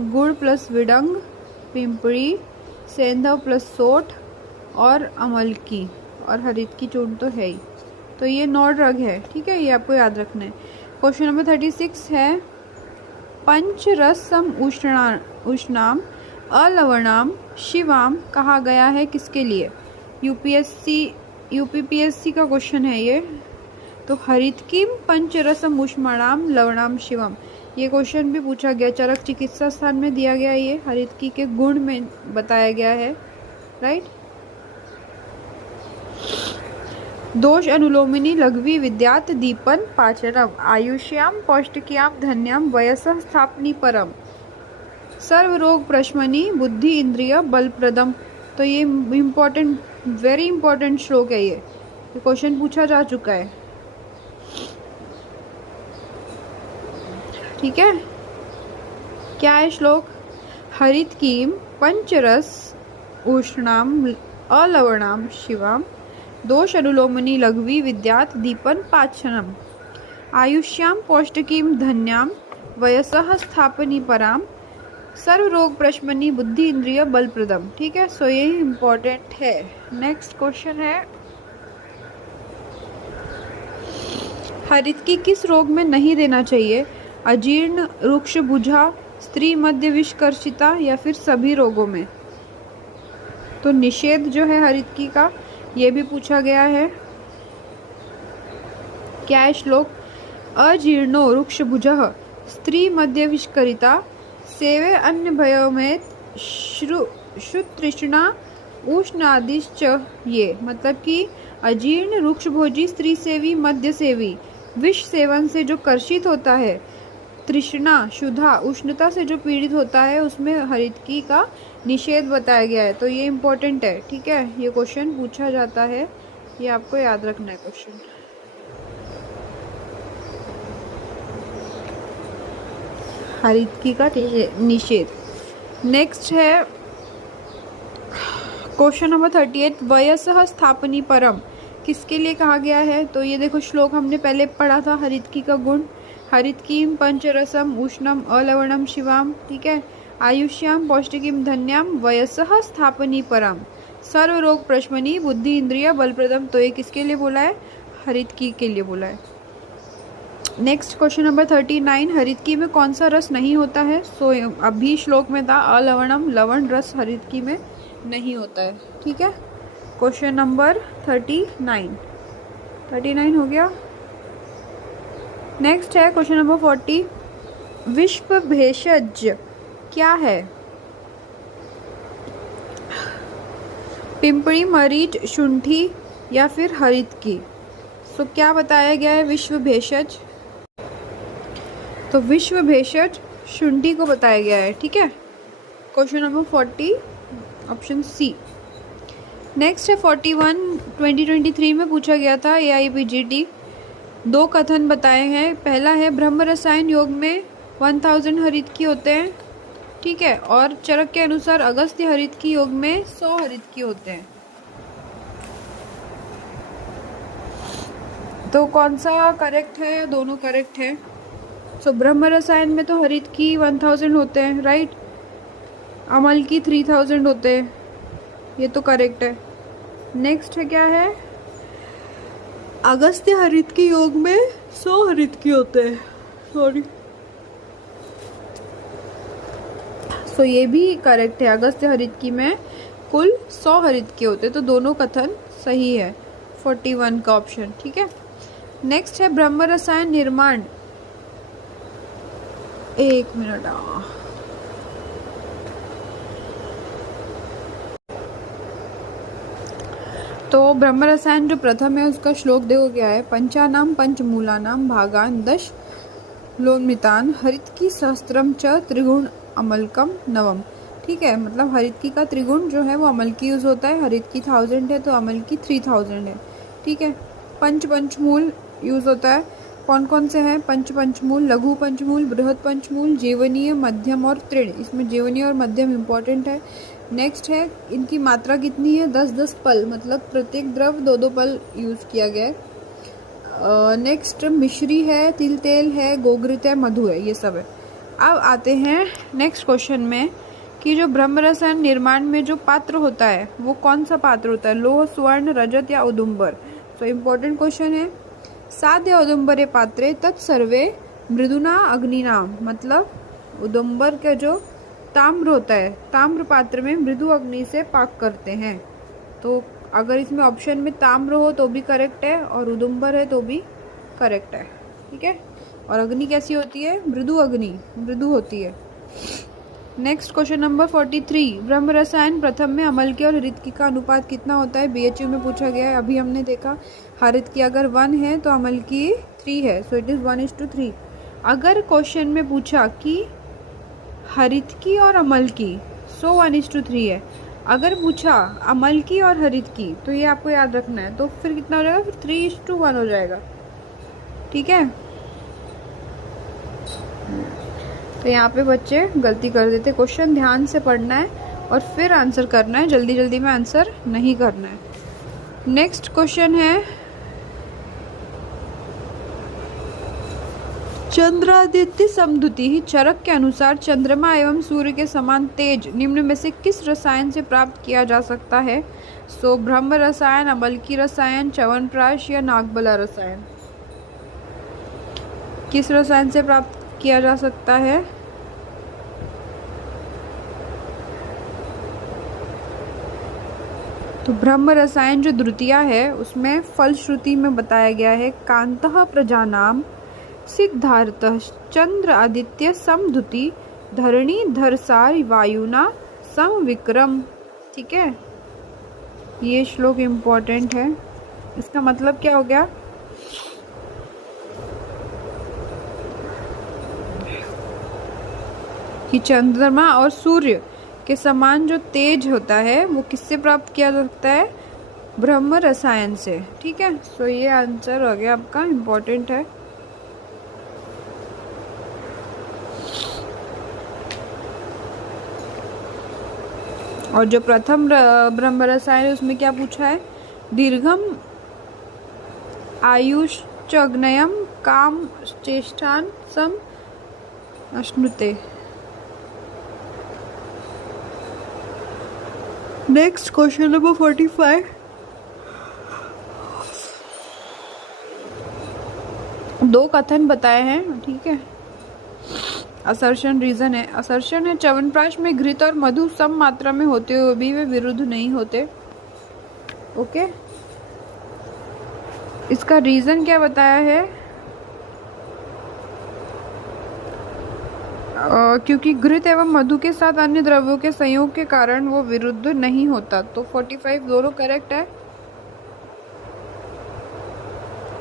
गुड़ प्लस विडंग, पिंपरी, सेंधव प्लस सोठ और अमल की, और हरित की चूर्ण तो है ही। तो ये 9 ड्रग है, ठीक है, ये आपको याद रखना है। क्वेश्चन नंबर 36 है पंचरसम उष्णाम अलवणाम शिवाम कहा गया है किसके लिए। यूपीपीएससी का क्वेश्चन है ये। तो हरितकीम पंचरसम उष्णाम लवणाम शिवम, ये क्वेश्चन भी पूछा गया, चरक चिकित्सा स्थान में दिया गया, ये हरितकी के गुण में बताया गया है, राइट। दोष अनुलोमिनी लघवी विद्यात दीपन पाचरम आयुष्याम पौष्टिक्याम धन्याम वयसः स्थापनी परम सर्व रोग प्रशमनी बुद्धि इंद्रिय बलप्रदम। तो ये इम्पोर्टेंट, वेरी इंपॉर्टेंट श्लोक है, ये क्वेश्चन पूछा जा चुका है, ठीक है। क्या है श्लोक, हरित कीम पंचरस उष्णाम अलवणाम शिवाम दोष अनुलोमनी लघवी विद्यात दीपन पाचनम आयुष्याम पौष्टिकीम धन्याम वयसः स्थापनी पराम सर्व रोग प्रशमनी बुद्धि इंद्रिय बलप्रदम, ठीक है। सो यही इम्पोर्टेंट है। नेक्स्ट क्वेश्चन है हरित की किस रोग में नहीं देना चाहिए, अजीर्ण, रुक्ष भुजा, स्त्री मध्य विषकर्षिता या फिर सभी रोगों में। तो निषेध जो है हरित की का ये भी पूछा गया है। क्या है श्लोक, अजीर्णो रुक्ष भुजः स्त्री मध्य विषकरिता सेवे अन्य भयो में श्रुतृष्णा उष्णादिश्च। ये मतलब कि अजीर्ण, रुक्ष भोजी, स्त्री सेवी, मध्य सेवी, विष सेवन से जो कर्षित होता है, तृष्णा, शुद्धा, उष्णता से जो पीड़ित होता है, उसमें हरितकी का निषेध बताया गया है। तो ये इम्पोर्टेंट है, ठीक है, ये क्वेश्चन पूछा जाता है, ये आपको याद रखना है क्वेश्चन। हरितकी का निषेध। नेक्स्ट है क्वेश्चन नंबर 38 वयसः स्थापनी परम किसके लिए कहा गया है। तो ये देखो श्लोक हमने पहले पढ़ा था, हरितकी का गुण, हरितकीम पंचरसम उष्णम अलवणम शिवाम, ठीक है, आयुष्याम पौष्टिकीम धन्याम वयसः स्थापनी परम सर्व रोग प्रशमनी बुद्धि इंद्रिय बलप्रदम। तो ये किसके लिए बोला है, हरितकी के लिए बोला है। नेक्स्ट क्वेश्चन नंबर 39 हरितकी में कौन सा रस नहीं होता है। सो अभी श्लोक में था अलवणम, लवण रस हरितकी में नहीं होता है, ठीक है। क्वेश्चन नंबर 39 हो गया। नेक्स्ट है क्वेश्चन नंबर 40 विश्व भेषज क्या है। पिंपरी, मरीच, शुंठी या फिर हरितकी। सो क्या बताया गया है विश्व भेषज। तो विश्व भेषज शुंठी को बताया गया है, ठीक है। Question number 40 option C. Next है 41 2023 में पूछा गया था AIPGT। 2 कथन बताए हैं। पहला है ब्रह्म रसायन योग में 1000 हरितकी होते हैं, ठीक है, और चरक के अनुसार अगस्त्य हरितकी योग में 100 हरितकी होते हैं। तो कौन सा करेक्ट है, दोनों करेक्ट है। सो ब्रह्म रसायन में तो हरितकी 1000 होते हैं, राइट, अमल की 3000 होते हैं, ये तो करेक्ट है। नेक्स्ट है क्या है अगस्त्य हरित के योग में 100 हरित की होते हैं, सॉरी। सो ये भी करेक्ट है, अगस्त्य हरितकी में कुल 100 हरितकी होते, तो दोनों कथन सही है, 41 का ऑप्शन, ठीक है। नेक्स्ट है ब्रह्म रसायन निर्माण। एक मिनट, तो ब्रह्म रसायन जो प्रथम है उसका श्लोक देखो क्या है, पंचानाम पंचमूलानाम भागान दश लोमितान हरितकी सहस्त्रम च त्रिगुण अमलकम नवम, ठीक है। मतलब हरितकी का त्रिगुण जो है वो अमल की यूज होता है, हरितकी 1000 है तो अमल की 3000 है, ठीक है। पंचमूल यूज होता है, कौन कौन से हैं, पंचमूल, लघु पंचमूल, बृहद पंचमूल, जीवनीय, मध्यम और तृण। इसमें जीवनीय और मध्यम इंपॉर्टेंट है। नेक्स्ट है इनकी मात्रा कितनी है, 10-10 पल, मतलब प्रत्येक द्रव 2-2 पल यूज किया गया है। नेक्स्ट मिश्री है, तिल तेल है, गोघृत है, मधु है, ये सब है। अब आते हैं नेक्स्ट क्वेश्चन में कि जो ब्रह्म रसायन निर्माण में जो पात्र होता है वो कौन सा पात्र होता है, लोह, स्वर्ण, रजत या औदुंबर। तो इम्पोर्टेंट क्वेश्चन है। साध्य औदुंबरे पात्रे तत्सर्वे मृदुना अग्निनाम, मतलब औदुंबर का जो ताम्र होता है, ताम्र पात्र में मृदु अग्नि से पाक करते हैं। तो अगर इसमें ऑप्शन में ताम्र हो तो भी करेक्ट है और औदुंबर है तो भी करेक्ट है, ठीक है। और अग्नि कैसी होती है, मृदु अग्नि, मृदु होती है। नेक्स्ट क्वेश्चन नंबर 43, ब्रह्म रसायन प्रथम में अमलकी और हरितकी का अनुपात कितना होता है, बीएचयू में पूछा गया है। अभी हमने देखा हरितकी अगर 1 है तो अमलकी 3 है, सो इट इज़ 1:3। अगर क्वेश्चन में पूछा कि हरितकी और अमलकी, सो 1:3 है। अगर पूछा अमलकी और हरितकी तो ये आपको याद रखना है, तो फिर कितना हो जाएगा, फिर 3:1 हो जाएगा, ठीक है। तो यहाँ पे बच्चे गलती कर देते, क्वेश्चन ध्यान से पढ़ना है और फिर आंसर करना है, जल्दी जल्दी में आंसर नहीं करना है। नेक्स्ट क्वेश्चन है, चंद्रादित्य समद्युति ही चरक के अनुसार चंद्रमा एवं सूर्य के समान तेज निम्न में से किस रसायन से प्राप्त किया जा सकता है। सो ब्रह्म रसायन, अमलकी रसायन, च्यवनप्राश या नागबला रसायन, किस रसायन से प्राप्त किया जा सकता है। तो ब्रह्म रसायन जो द्वितीया है उसमें फलश्रुति में बताया गया है, कांतः प्रजानाम सिद्धार्थः चंद्र आदित्य समद्युति धरणी धरसार वायुना समविक्रम, ठीक है। ये श्लोक इम्पोर्टेंट है। इसका मतलब क्या हो गया, कि चंद्रमा और सूर्य के समान जो तेज होता है वो किससे प्राप्त किया जा सकता है, ब्रह्म रसायन से, ठीक है। सो ये आंसर हो गया आपका, इम्पोर्टेंट है। और जो प्रथम ब्रह्म रसायन है उसमें क्या पूछा है, दीर्घम आयुश्चग्नयम काम चेष्टान सम अश्नुते। नेक्स्ट क्वेश्चन नंबर 45, दो कथन बताए हैं, ठीक है। असर्शन रीजन है, असर्शन है च्यवनप्राश में घृत और मधु सम मात्रा में होते हुए भी वे विरुद्ध नहीं होते, ओके। इसका रीजन क्या बताया है, क्योंकि घृत एवं मधु के साथ अन्य द्रव्यों के संयोग के कारण वो विरुद्ध नहीं होता। तो 45 दोनों करेक्ट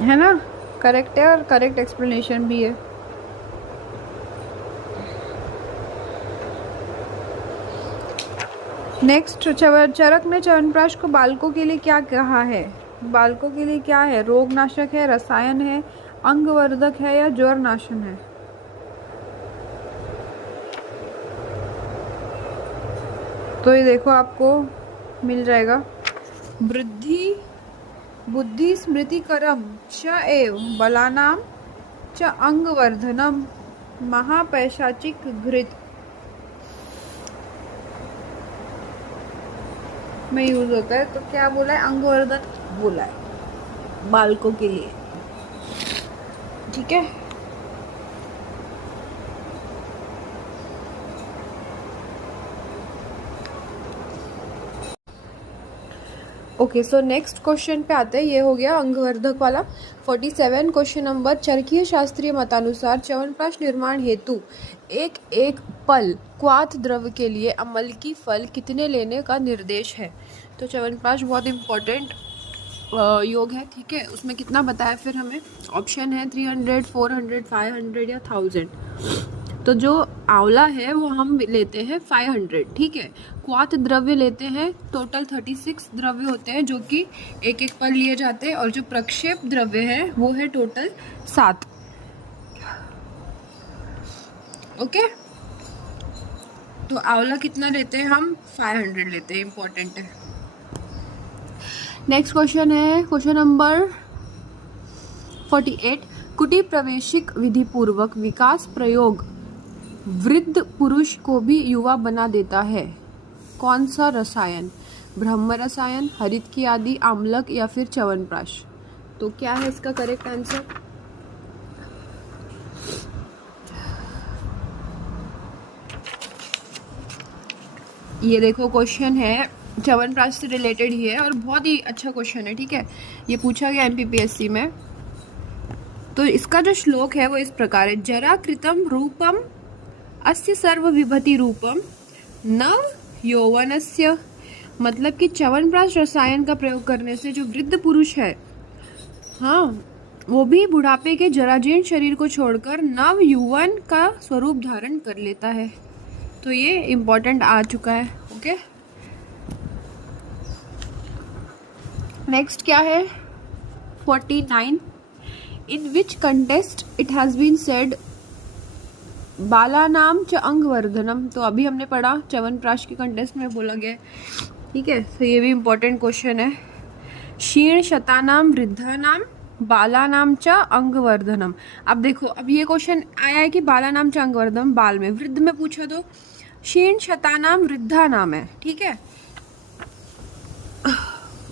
है ना, करेक्ट है और करेक्ट एक्सप्लेनेशन भी है। नेक्स्ट, चरक ने च्यवनप्राश को बालकों के लिए क्या कहा है, बालकों के लिए क्या है, रोगनाशक है, रसायन है, अंगवर्धक है या ज्वर नाशन है। तो ये देखो आपको मिल जाएगा, वृद्धि बुद्धि स्मृतिकरम च एव बलानाम च अंगवर्धनम महापैशाचिक घृत में यूज होता है। तो क्या बोला है, अंगवर्धन बोला है, बालकों के लिए, ठीक है। ओके, सो नेक्स्ट क्वेश्चन पे आते हैं। ये हो गया अंगवर्धक वाला। 47 क्वेश्चन नंबर, चरकीय शास्त्रीय मतानुसार च्यवनप्राश निर्माण हेतु एक एक पल क्वाथ द्रव्य के लिए अमलकी फल कितने लेने का निर्देश है। तो च्यवनप्राश बहुत इंपॉर्टेंट योग है, ठीक है। उसमें कितना बताया फिर हमें, ऑप्शन है 300, 400, 500 या 1000। तो जो आंवला है वो हम लेते हैं 500, ठीक है। क्वाथ द्रव्य लेते हैं, टोटल 36 द्रव्य होते हैं जो कि एक एक पर लिए जाते हैं, और जो प्रक्षेप द्रव्य है वो है टोटल 7। ओके, तो आंवला कितना लेते हैं हम, 500 लेते हैं, इंपॉर्टेंट है। नेक्स्ट क्वेश्चन है क्वेश्चन नंबर 48, कुटी प्रवेशिक विधि पूर्वक विकास प्रयोग वृद्ध पुरुष को भी युवा बना देता है। कौन सा रसायन, ब्रह्म रसायन, हरित की आदि, आम्लक या फिर च्यवनप्राश। तो क्या है इसका करेक्ट आंसर। ये देखो क्वेश्चन है, च्यवनप्राश से रिलेटेड ही है और बहुत ही अच्छा क्वेश्चन है, ठीक है। ये पूछा गया एमपीपीएससी में। तो इसका जो श्लोक है वो इस प्रकार है, जरा कृतम रूपम अस्य सर्व विभति रूपम नव यौवनस्य। मतलब कि च्यवनप्राश रसायन का प्रयोग करने से जो वृद्ध पुरुष है, हाँ, वो भी बुढ़ापे के जराजीर्ण शरीर को छोड़कर नव यौवन का स्वरूप धारण कर लेता है। तो ये इम्पोर्टेंट आ चुका है, ओके। नेक्स्ट क्या है 49, in which context it has been said बालानाम च अंगवर्धनम। तो अभी हमने पढ़ा च्यवनप्राश के कंटेस्ट में बोला गया, ठीक है। तो ये भी इम्पोर्टेंट क्वेश्चन है। क्षीण शतानाम वृद्धानाम बालानाम च अंगवर्धनम। अब देखो, अब ये क्वेश्चन आया है कि बालानाम च अंगवर्धनम, बाल में, वृद्ध में पूछा तो क्षीण शतानाम वृद्धानाम है, ठीक है।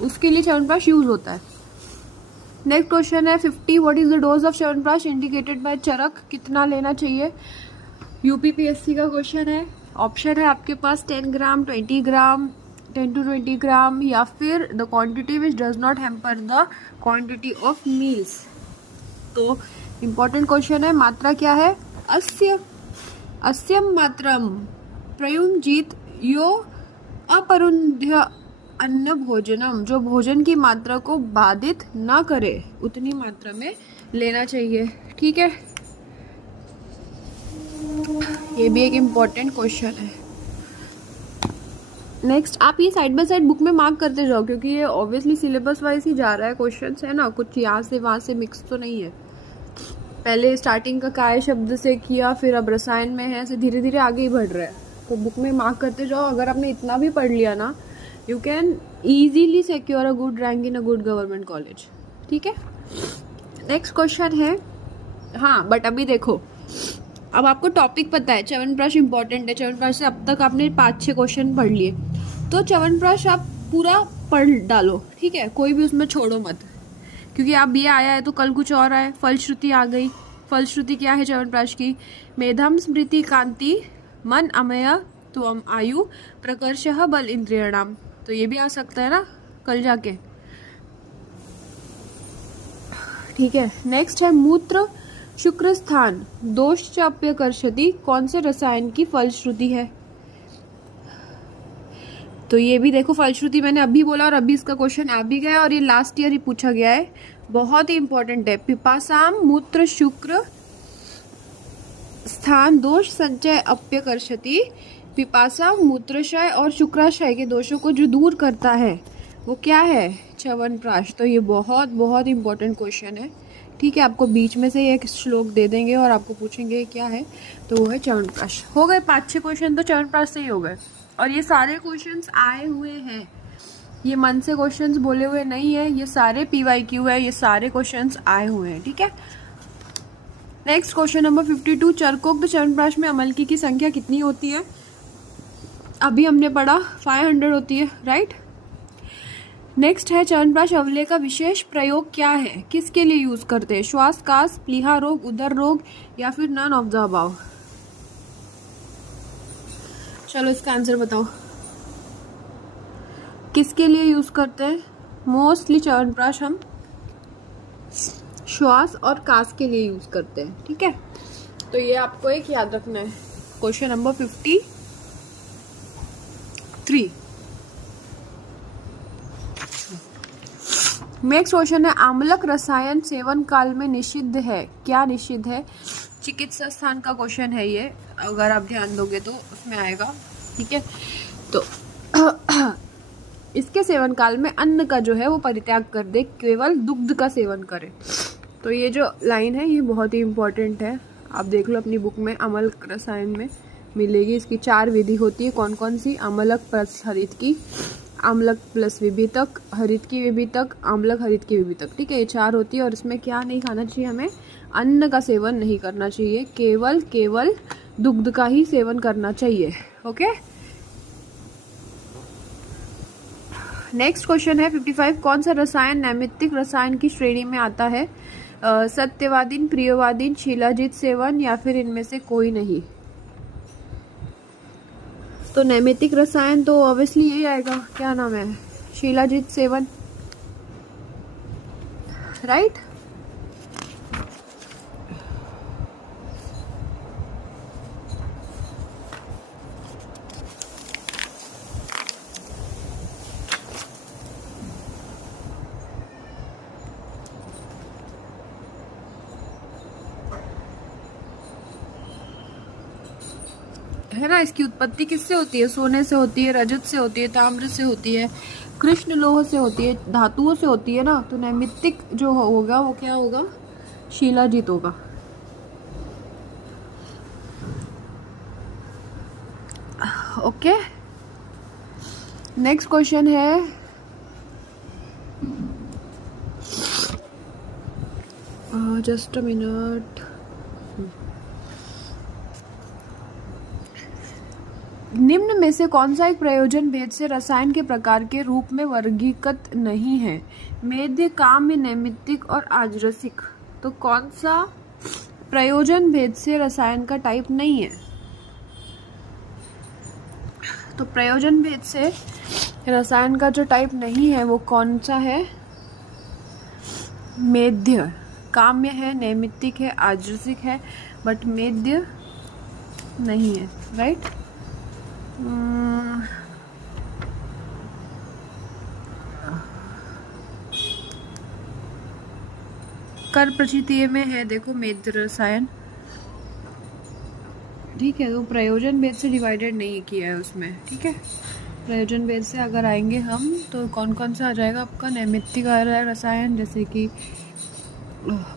उसके लिए च्यवनप्राश यूज होता है। नेक्स्ट क्वेश्चन है 50, what is the dose of Chyawanprash indicated by Charak. कितना लेना चाहिए, यूपीपीएससी का क्वेश्चन है। ऑप्शन है आपके पास 10 ग्राम, 20 ग्राम, 10 to 20 ग्राम, या फिर the quantity which does not hamper the quantity of meals. तो इम्पोर्टेंट क्वेश्चन है, मात्रा क्या है, अस्यम मात्रम प्रयुंजित यो अपरुंध्य अन्न भोजनम। जो भोजन की मात्रा को बाधित ना करे उतनी मात्रा में लेना चाहिए, ठीक है। ये भी एक इम्पॉर्टेंट क्वेश्चन है। नेक्स्ट, आप ये साइड बाय साइड बुक में मार्क करते जाओ, क्योंकि ये ऑब्वियसली सिलेबस वाइज ही जा रहा है, क्वेश्चंस है ना, कुछ यहाँ से वहाँ से मिक्स तो नहीं है। पहले स्टार्टिंग का काय शब्द से किया, फिर अब रसायन में है, ऐसे धीरे धीरे आगे ही बढ़ रहा है। तो बुक में मार्क करते जाओ। अगर आपने इतना भी पढ़ लिया ना, you can easily secure a good rank in a good government college, ठीक है। नेक्स्ट क्वेश्चन है, हाँ बट अभी देखो, अब आपको टॉपिक पता है, च्यवनप्राश इंपॉर्टेंट है। च्यवनप्राश से अब तक आपने 5-6 क्वेश्चन पढ़ लिए, तो च्यवनप्राश आप पूरा पढ़ डालो, ठीक है, कोई भी उसमें छोड़ो मत, क्योंकि अब ये आया है तो कल कुछ और आए। फलश्रुति आ गई। फलश्रुति क्या है च्यवनप्राश की, मेधम स्मृति कांति मन अमय त्वम आयु प्रकर्षः बल इंद्रियणाम। तो ये भी आ सकता है ना कल जाके, ठीक है। नेक्स्ट है मूत्र शुक्र स्थान दोष च अप्यकर्षति। कौन से रसायन की फलश्रुति है। तो ये भी देखो, फलश्रुति मैंने अभी बोला और अभी इसका क्वेश्चन आ भी गया, और ये लास्ट ईयर ही पूछा गया है, बहुत ही इंपॉर्टेंट है। पिपासाम मूत्र शुक्र स्थान दोष संचय अप्यकर्षति। पिपासा मूत्राशय और शुक्राशय के दोषों को जो दूर करता है वो क्या है, च्यवनप्राश। तो ये बहुत बहुत इंपॉर्टेंट क्वेश्चन है, ठीक है। आपको बीच में से एक श्लोक दे देंगे और आपको पूछेंगे क्या है, तो वो है च्यवनप्राश। हो गए 5-6 क्वेश्चन तो च्यवनप्राश से ही हो गए, और ये सारे क्वेश्चंस आए हुए हैं, ये मन से क्वेश्चंस बोले हुए नहीं है, ये सारे PYQ है, ये सारे क्वेश्चंस आए हुए हैं, ठीक है। नेक्स्ट क्वेश्चन नंबर 52, चरकोक्त च्यवनप्राश में अमलकी की संख्या कितनी होती है। अभी हमने पढ़ा 500 होती है, राइट। नेक्स्ट है च्यवनप्राश अवले का विशेष प्रयोग क्या है, किसके लिए यूज करते हैं? श्वास, कास, प्लीहा रोग, उदर रोग या फिर नन ऑफ द अबव? चलो इसका आंसर बताओ, किसके लिए यूज करते हैं? मोस्टली च्यवनप्राश हम श्वास और कास के लिए यूज करते हैं, ठीक है। तो ये आपको एक याद रखना है। Question number 53। नेक्स्ट क्वेश्चन है आम्लक रसायन सेवन काल में निषिद्ध है, क्या निषिद्ध है? चिकित्सा स्थान का क्वेश्चन है ये, अगर आप ध्यान दोगे तो उसमें आएगा, ठीक है। तो इसके सेवन काल में अन्न का जो है वो परित्याग कर दे, केवल दुग्ध का सेवन करे। तो ये जो लाइन है ये बहुत ही इम्पोर्टेंट है, आप देख लो अपनी बुक में, आम्लक रसायन में मिलेगी। इसकी 4 विधि होती है, कौन कौन सी? आम्लक प्लस हरित की, आम्लक प्लस विभितक, हरित की विभितक, आम्लक हरित की विभितक, ठीक है। ये 4 होती है और इसमें क्या नहीं खाना चाहिए हमें? अन्न का सेवन नहीं करना चाहिए, केवल दुग्ध का ही सेवन करना चाहिए, ओके। नेक्स्ट क्वेश्चन है 55। कौन सा रसायन नैमित्तिक रसायन की श्रेणी में आता है? सत्यवादीन, प्रियवादीन, शिलाजीत सेवन या फिर इनमें से कोई नहीं? तो नैमित्तिक रसायन तो ऑब्वियसली यही आएगा, क्या नाम है? Shilajit seven, right. है ना, इसकी उत्पत्ति किससे होती है? सोने से होती है, रजत से होती है, ताम्र से होती है, कृष्ण लोह से होती है, धातुओं से होती है ना। तो नैमित्तिक जो होगा वो क्या होगा? शिलाजीत होगा। ओके, नेक्स्ट क्वेश्चन है जस्ट अ मिनट। निम्न में से कौन सा एक प्रयोजन भेद से रसायन के प्रकार के रूप में वर्गीकृत नहीं है? मेद्य, काम्य, नैमित्तिक और आजरसिक। तो कौन सा प्रयोजन भेद से रसायन का टाइप नहीं है? तो प्रयोजन भेद से रसायन का जो टाइप नहीं है वो कौन सा है? मेद्य, काम्य है, नैमित्तिक है, आजरसिक है, बट मेद्य नहीं है, राइट। कर प्रचितीय में है, देखो, मेद्य रसायन, ठीक है। तो प्रयोजन भेद से डिवाइडेड नहीं किया है उसमें, ठीक है। प्रयोजन भेद से अगर आएंगे हम तो कौन कौन सा आ जाएगा आपका? नैमित्तिक आ रहा है रसायन, जैसे कि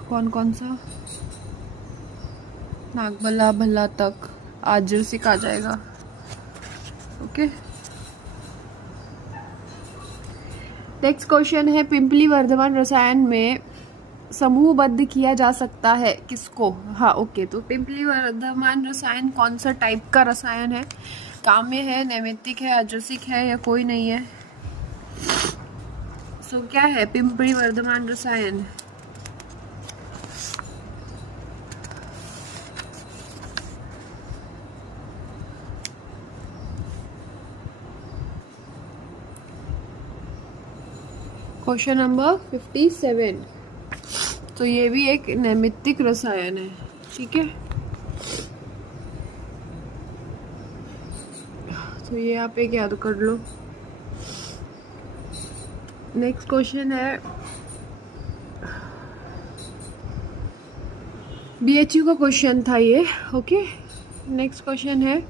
कौन कौन सा? नागबला, भला तक, आजरसिक आ जाएगा, ओके। नेक्स्ट क्वेश्चन है पिंपली वर्धमान रसायन में समूहबद्ध किया जा सकता है किसको? हाँ, ओके। तो पिंपली वर्धमान रसायन कौन सा टाइप का रसायन है? काम्य है, नैमित्तिक है, आजरसिक है या कोई नहीं है? सो क्या है पिंपली वर्धमान रसायन? Question number 57। तो ये भी एक नैमित्तिक रसायन है, ठीक है। तो ये आप एक याद कर लो। नेक्स्ट क्वेश्चन है BHU का क्वेश्चन था ये, ओके। नेक्स्ट क्वेश्चन है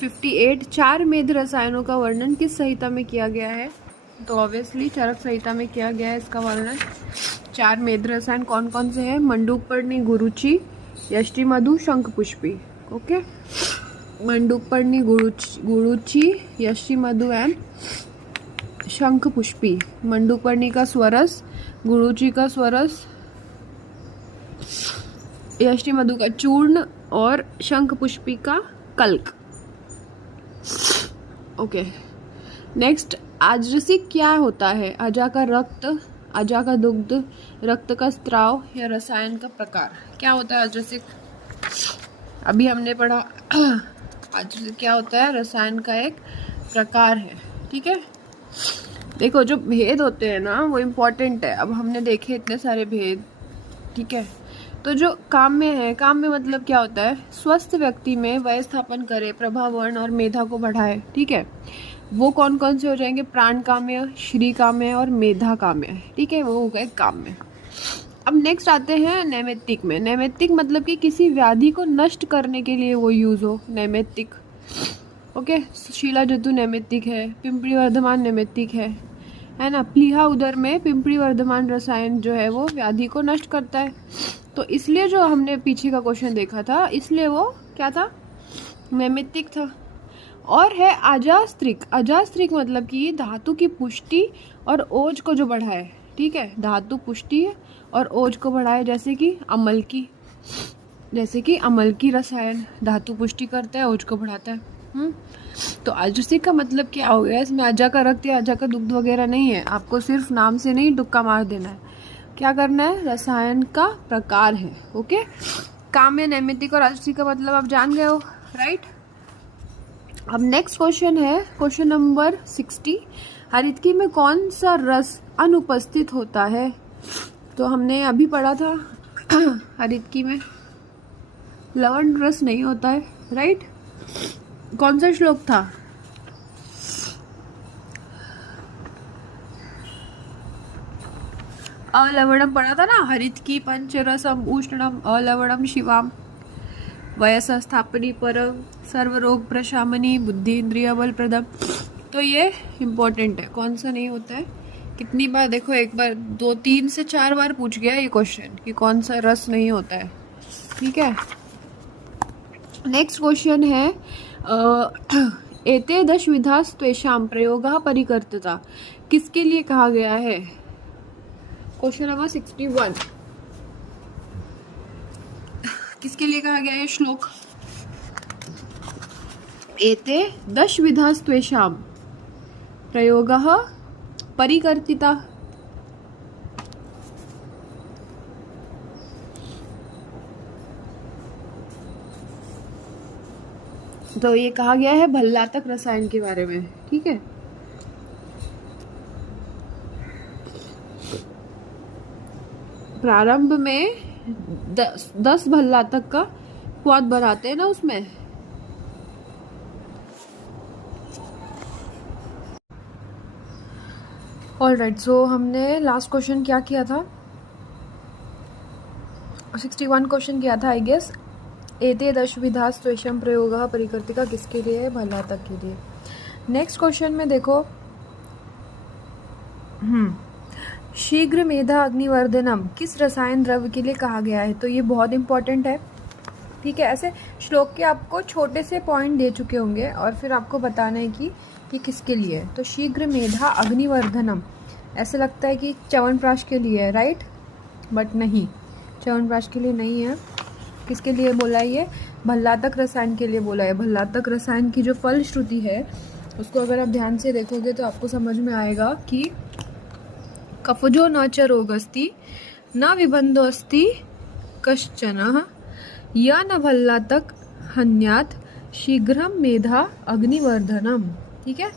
58। 4 मेद रसायनों का वर्णन किस संहिता में किया गया है? तो ऑब्वियसली चरक संहिता में किया गया है इसका वर्णन। 4 मेद रसायन कौन कौन से हैं? मंडूकपर्णी, गुरुचि, यष्टिमधु, शंखपुष्पी, ओके। मंडूकपर्णी, गुरुचि, यष्टिमधु एंड शंखपुष्पी। मंडूकपर्णी का स्वरस, गुरुचि का स्वरस, यष्टिमधु का चूर्ण और शंखपुष्पी का कल्क, ओके। नेक्स्ट आजरसिक क्या होता है? अजा का रक्त, अजा का दुग्ध, रक्त का स्त्राव या रसायन का प्रकार? क्या होता है आजरसिक? अभी हमने पढ़ा आजरसिक क्या होता है? रसायन का एक प्रकार है। ठीक है, देखो जो भेद होते हैं ना वो इम्पोर्टेंट है। अब हमने देखे इतने सारे भेद। ठीक है, तो जो काम्य है, काम्य मतलब क्या होता है? स्वस्थ व्यक्ति में वय स्थापन करे, प्रभावर्ण और मेधा को बढ़ाए। ठीक है, वो कौन कौन से हो जाएंगे? प्राण काम्य, श्री काम्य और मेधा काम्य। ठीक है, वो हो गए काम्य। अब नेक्स्ट आते हैं नैमित्तिक में। नैमित्तिक मतलब कि किसी व्याधि को नष्ट करने के लिए वो यूज हो, नैमित्तिक। ओके, शीला जतु नैमित्तिक है, पिंपली वर्धमान नैमित्तिक है ना। प्लीहा उदर में पिंपली वर्धमान रसायन जो है वो व्याधि को नष्ट करता है, तो इसलिए जो हमने पीछे का क्वेश्चन देखा था, इसलिए वो क्या था? नैमित्तिक था। और है अजास्त्रिक। अजास्त्रिक मतलब कि धातु की पुष्टि और ओज को जो बढ़ाए। ठीक है, धातु पुष्टि और ओज को बढ़ाए, जैसे कि अमल की रसायन धातु पुष्टि करता है, ओज को बढ़ाता है। तो आजरसिक का मतलब क्या हो गया? इसमें अजा का रक्त या अजा का दुग्ध वगैरह नहीं है, आपको सिर्फ नाम से नहीं तुक्का मार देना है। क्या करना है? रसायन का प्रकार है। ओके, काम्य, नैमित्तिक और आजरसिक का मतलब आप जान गए हो, राइट। अब नेक्स्ट क्वेश्चन है क्वेश्चन नंबर 60। हरितकी में कौन सा रस अनुपस्थित होता है? तो हमने अभी पढ़ा था हरितकी में लवण रस नहीं होता है, राइट। कौन सा श्लोक था? अलवणम पढ़ा था ना, हरितकी पंचरसम उष्णम अलवणम शिवाम वयस स्थापनी परम सर्वरोग प्रशामनी बुद्धि इंद्रिय बल प्रदम। तो ये इम्पोर्टेंट है। कौन सा नहीं होता है? कितनी बार देखो, एक बार 2 3 से 4 बार पूछ गया ये क्वेश्चन कि कौन सा रस नहीं होता है। ठीक है, नेक्स्ट क्वेश्चन है एते दश विधा स्वेशाम प्रयोगः परिकर्तता किसके लिए कहा गया है? क्वेश्चन नंबर 61 किसके लिए कहा गया है श्लोक? एते दश विधा स्वेशाम प्रयोगः परिकर्तिता। तो ये कहा गया है भल्लातक रसायन के बारे में। ठीक है, प्रारंभ में 10 भल्लातक का स्वाद बनाते हैं ना उसमें। ऑलराइट, सो हमने लास्ट क्वेश्चन क्या किया था? 61 क्वेश्चन किया था आई गेस। एते दश विधा स्वेशम प्रयोगः परिकर्तिका किसके लिए है? भल्लातक के लिए। नेक्स्ट क्वेश्चन में देखो, शीघ्र मेधा अग्निवर्धनम किस रसायन द्रव्य के लिए कहा गया है? तो ये बहुत इंपॉर्टेंट है। ठीक है, ऐसे श्लोक के आपको छोटे से पॉइंट दे चुके होंगे और फिर आपको बताना है कि किसके लिए है। तो शीघ्र मेधा अग्निवर्धनम, ऐसे लगता है कि च्यवनप्राश के लिए है, राइट, बट नहीं, च्यवनप्राश के लिए नहीं है। किसके लिए बोला है? ये भल्लातक रसायन के लिए बोला है। भल्लातक रसायन की जो फल श्रुति है उसको अगर आप ध्यान से देखोगे तो आपको समझ में आएगा कि कफजो न च रोगस्ति न विबंधोस्ति कश्चन या न भल्लातक हन्यात शीघ्रम मेधा अग्निवर्धनम। ठीक है,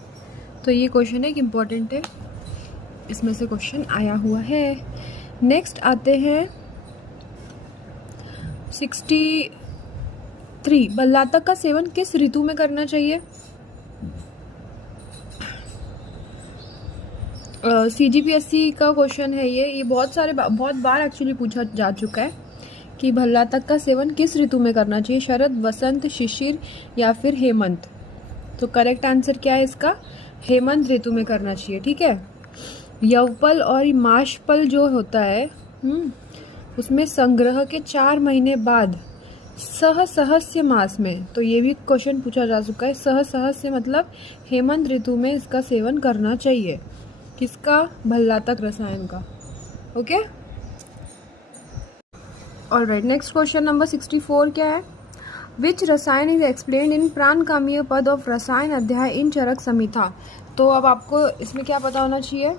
तो ये क्वेश्चन एक इम्पॉर्टेंट है, इसमें से क्वेश्चन आया हुआ है। नेक्स्ट आते हैं 63। भल्लातक का सेवन किस ऋतु में करना चाहिए? CGPSC का क्वेश्चन है ये बहुत बार एक्चुअली पूछा जा चुका है कि भल्लातक का सेवन किस ऋतु में करना चाहिए, शरद, वसंत, शिशिर या फिर हेमंत। तो करेक्ट आंसर क्या है इसका? हेमंत ऋतु में करना चाहिए। ठीक है, यवपल और माशपल जो होता है उसमें संग्रह के 4 महीने बाद सहस्य मास में, तो ये भी क्वेश्चन पूछा जा चुका है। सहस्य मतलब हेमंत ऋतु में इसका सेवन करना चाहिए। किसका? भल्लातक रसायन का। Okay, alright, next question number 64 क्या है? विच रसायन इज एक्सप्लेन्ड इन प्राणकामीय पद ऑफ रसायन अध्याय इन चरक संहिता। तो अब आपको इसमें क्या पता होना चाहिए,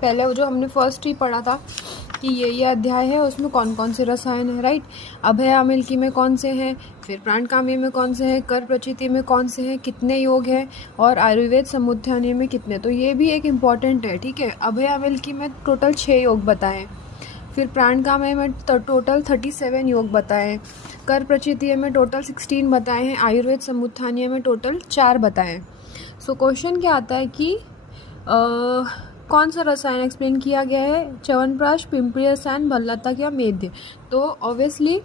पहले वो जो हमने फर्स्ट ही पढ़ा था कि ये अध्याय है, उसमें कौन कौन से रसायन है, राइट। अभय अमिल्की में कौन से हैं, फिर प्राणकामी में कौन से हैं, कर प्रचिति में कौन से हैं, कितने योग हैं, और आयुर्वेद समुत्थानी में कितने। तो ये भी एक इम्पॉर्टेंट है, ठीक है। अभय अमिल्की में टोटल 6 योग बताएं, फिर प्राणकामी में टोटल 37 योग बताएं, कर प्रचितीय में टोटल 16 बताए हैं, आयुर्वेद समुत्थानीय में टोटल 4 बताएं। सो क्वेश्चन क्या आता है कि कौन सा रसायन एक्सप्लेन किया गया है, च्यवनप्राश, पिंपली रसायन, भल्लातक या मेध्य। तो ऑब्वियसली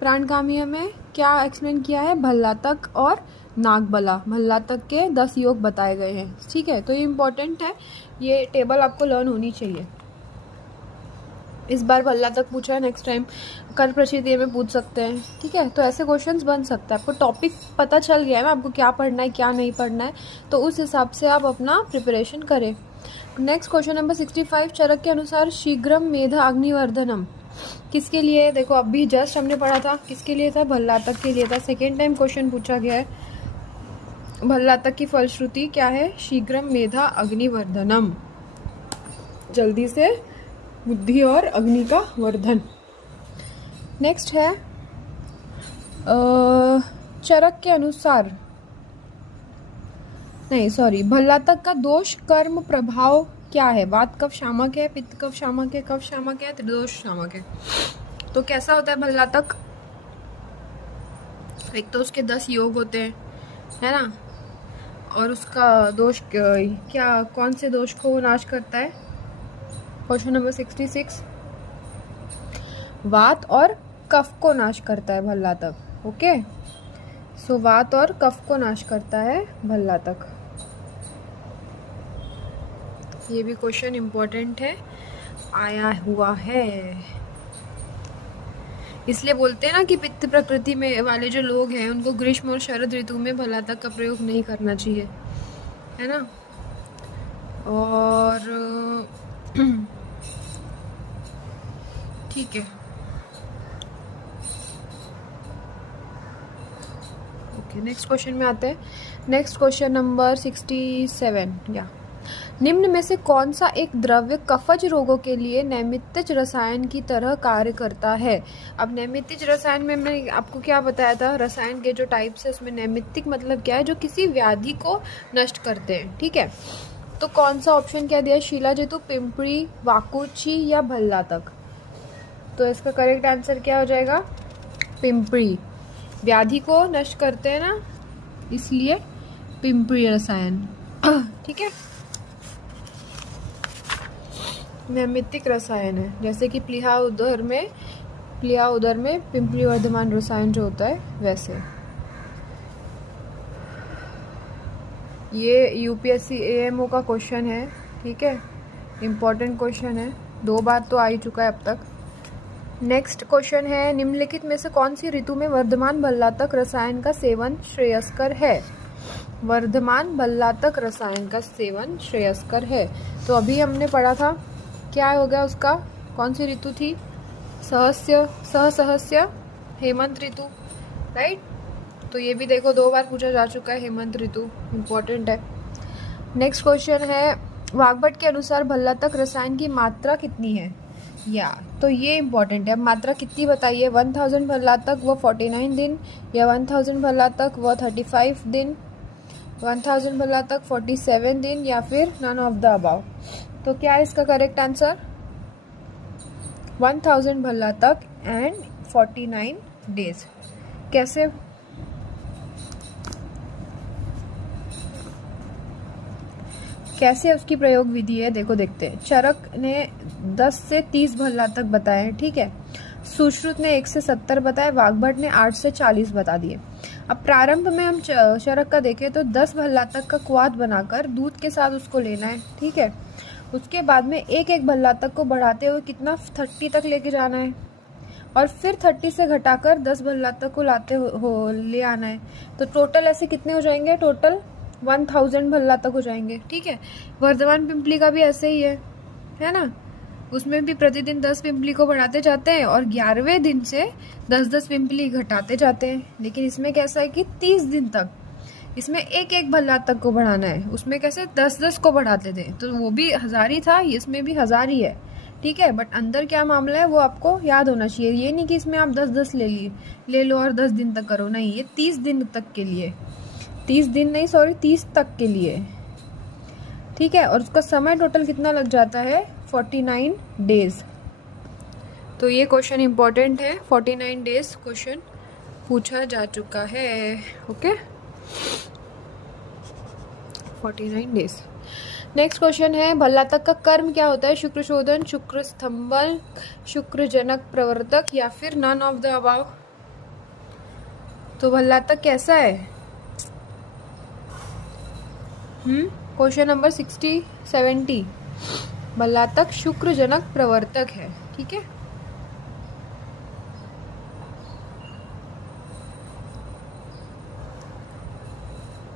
प्राणकामीय में क्या एक्सप्लेन किया है, भल्लातक और नागबला। भल्लातक के 10 योग बताए गए हैं, ठीक है। तो ये इम्पोर्टेंट है, ये टेबल आपको लर्न होनी चाहिए। इस बार भल्लातक पूछा है, नेक्स्ट टाइम कर प्रचितीय में पूछ सकते हैं, ठीक है। तो ऐसे क्वेश्चंस बन सकता है। आपको टॉपिक पता चल गया है ना, आपको क्या पढ़ना है क्या नहीं पढ़ना है, तो उस हिसाब से आप अपना प्रिपरेशन करें। नेक्स्ट क्वेश्चन नंबर 65, चरक के अनुसार शीघ्रम मेधा अग्निवर्धनम किसके लिए। देखो अभी जस्ट हमने पढ़ा था, किसके लिए था, भल्लातक के लिए था। सेकेंड टाइम क्वेश्चन पूछा गया है, भल्लातक की फलश्रुति क्या है, शीघ्रम मेधा अग्निवर्धनम, जल्दी से बुद्धि और अग्नि का वर्धन। नेक्स्ट है चरक के अनुसार, नहीं सॉरी, भल्लातक का दोष कर्म प्रभाव क्या है, वात कफ शामक है, पित्त कफ शामक है, कफ शामक है, त्रिदोष शामक है। तो कैसा होता है भल्लातक, एक तो उसके 10 योग होते हैं, है ना, और उसका दोष क्या, कौन से दोष को नाश करता है। क्वेश्चन नंबर 66, वात और कफ को नाश करता है भल्लातक। ओके, सो वात और कफ को नाश करता है भल्लातक। ये भी क्वेश्चन इम्पोर्टेंट है, आया हुआ है। इसलिए बोलते हैं ना कि पित्त प्रकृति में वाले जो लोग हैं उनको ग्रीष्म और शरद ऋतु में भल्लातक का प्रयोग नहीं करना चाहिए, है ना। और ठीक है, ओके नेक्स्ट क्वेश्चन में आते हैं। नेक्स्ट क्वेश्चन नंबर 67, या निम्न में से कौन सा एक द्रव्य कफज रोगों के लिए नैमित्तिक रसायन की तरह कार्य करता है। अब नैमित्तिक रसायन में मैंने आपको क्या बताया था, रसायन के जो टाइप्स है उसमें नैमित्तिक मतलब क्या है, जो किसी व्याधि को नष्ट करते हैं, ठीक है। तो कौन सा ऑप्शन क्या दिया, शिलाजितु, पिंपरी, वाकुची या भल्लातक। तो इसका करेक्ट आंसर क्या हो जाएगा, पिंपरी। व्याधि को नष्ट करते हैं ना, इसलिए पिंपरी रसायन, ठीक है। नैमित्तिक रसायन है, जैसे कि प्लीहा उदर में पिंपली वर्धमान रसायन जो होता है वैसे। ये यूपीएससी एएमओ का क्वेश्चन है, ठीक है, इम्पॉर्टेंट क्वेश्चन है, 2 बार तो आ ही चुका है अब तक। नेक्स्ट क्वेश्चन है, निम्नलिखित में से कौन सी ऋतु में वर्धमान भल्लातक रसायन का सेवन श्रेयस्कर है। वर्धमान भल्लातक रसायन का सेवन श्रेयस्कर है। तो अभी हमने पढ़ा था, क्या हो गया उसका, कौन सी ऋतु थी, सहसहस्य हेमंत ऋतु, राइट। तो ये भी देखो 2 बार पूछा जा चुका है, हेमंत ऋतु इम्पोर्टेंट है। नेक्स्ट क्वेश्चन है, वाग्भट के अनुसार भल्लातक रसायन की मात्रा कितनी है, या तो ये इम्पोर्टेंट है। मात्रा कितनी बताइए, 1000 भल्लातक व 49 दिन, या 1000 भल्लातक व 35 दिन, 1000 भल्लातक 47 दिन, या फिर नन ऑफ द अबाव। तो क्या है इसका करेक्ट आंसर, 1000 भल्लातक एंड 49 डेज। कैसे उसकी प्रयोग विधि है, देखो देखते हैं। चरक ने 10 से 30 भल्लातक बताए हैं, ठीक है। सुश्रुत ने 1 से 70 बताए, वाग्भट ने 8 से 40 बता दिए। अब प्रारंभ में हम चरक का देखें तो 10 भल्लातक का क्वाथ बनाकर दूध के साथ उसको लेना है, ठीक है। उसके बाद में एक एक भल्लातक को बढ़ाते हुए कितना 30 तक लेके जाना है, और फिर 30 से घटाकर 10 भल्लातक को ले आना है। तो टोटल ऐसे कितने हो जाएंगे, टोटल 1000 भल्लातक हो जाएंगे, ठीक है। वर्धमान पिंपली का भी ऐसे ही है ना। उसमें भी प्रतिदिन 10 पिंपली को बढ़ाते जाते हैं और 11वें दिन से 10-10 पिंपली घटाते जाते हैं। लेकिन इसमें कैसा है कि 30 दिन तक इसमें एक एक भल्लातक तक को बढ़ाना है। उसमें कैसे 10-10 को बढ़ाते थे, तो वो भी 1000 ही था, इसमें भी 1000 ही है, ठीक है। बट अंदर क्या मामला है वो आपको याद होना चाहिए। ये नहीं कि इसमें आप 10-10 ले लो और 10 दिन तक करो, नहीं, ये 30 दिन तक के लिए, 30 दिन नहीं, सॉरी 30 तक के लिए, ठीक है। और उसका समय टोटल कितना लग जाता है, 49 डेज। तो ये क्वेश्चन इंपॉर्टेंट है, 49 डेज क्वेश्चन पूछा जा चुका है, ओके, 49 डेज। नेक्स्ट क्वेश्चन है, भल्लातक का कर्म क्या होता है, शुक्र शोधन, शुक्र स्तंभन, शुक्र जनक प्रवर्तक या फिर नन ऑफ द अबाव। तो भल्लातक कैसा है, क्वेश्चन नंबर 70 भल्लातक शुक्र जनक प्रवर्तक है, ठीक है।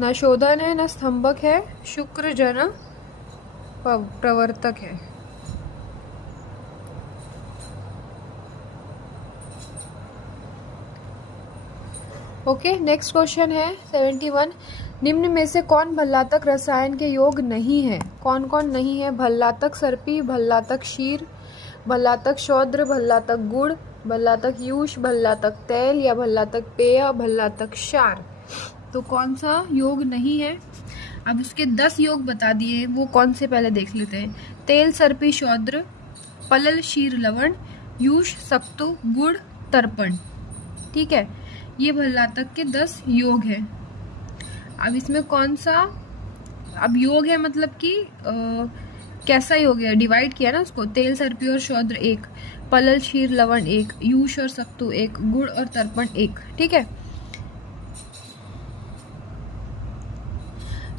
न शोधन है न स्तंभक है, शुक्र जन प्रवर्तक है। ओके, नेक्स्ट क्वेश्चन है 71, निम्न में से कौन भल्लातक रसायन के योग नहीं है। कौन कौन नहीं है, भल्लातक सर्पी, भल्लातक शीर, भल्लातक शौद्र, भल्लातक गुड़, भल्लातक यूष, भल्लातक तेल या भल्लातक पेय, भल्लातक क्षार। तो कौन सा योग नहीं है। अब उसके 10 योग बता दिए, वो कौन से पहले देख लेते हैं। तेल सर्पी शौद्र, पलल शीर लवण, यूष सक्तु गुड़ तर्पण, ठीक है। ये भल्लातक के 10 योग है। अब इसमें कौन सा, अब योग है मतलब कि कैसा योग है, डिवाइड किया ना उसको, तेल सर्पी और शौद्र 1, पलल शीर लवण 1, यूष और सक्तु 1, गुड़ और तर्पण 1, ठीक है।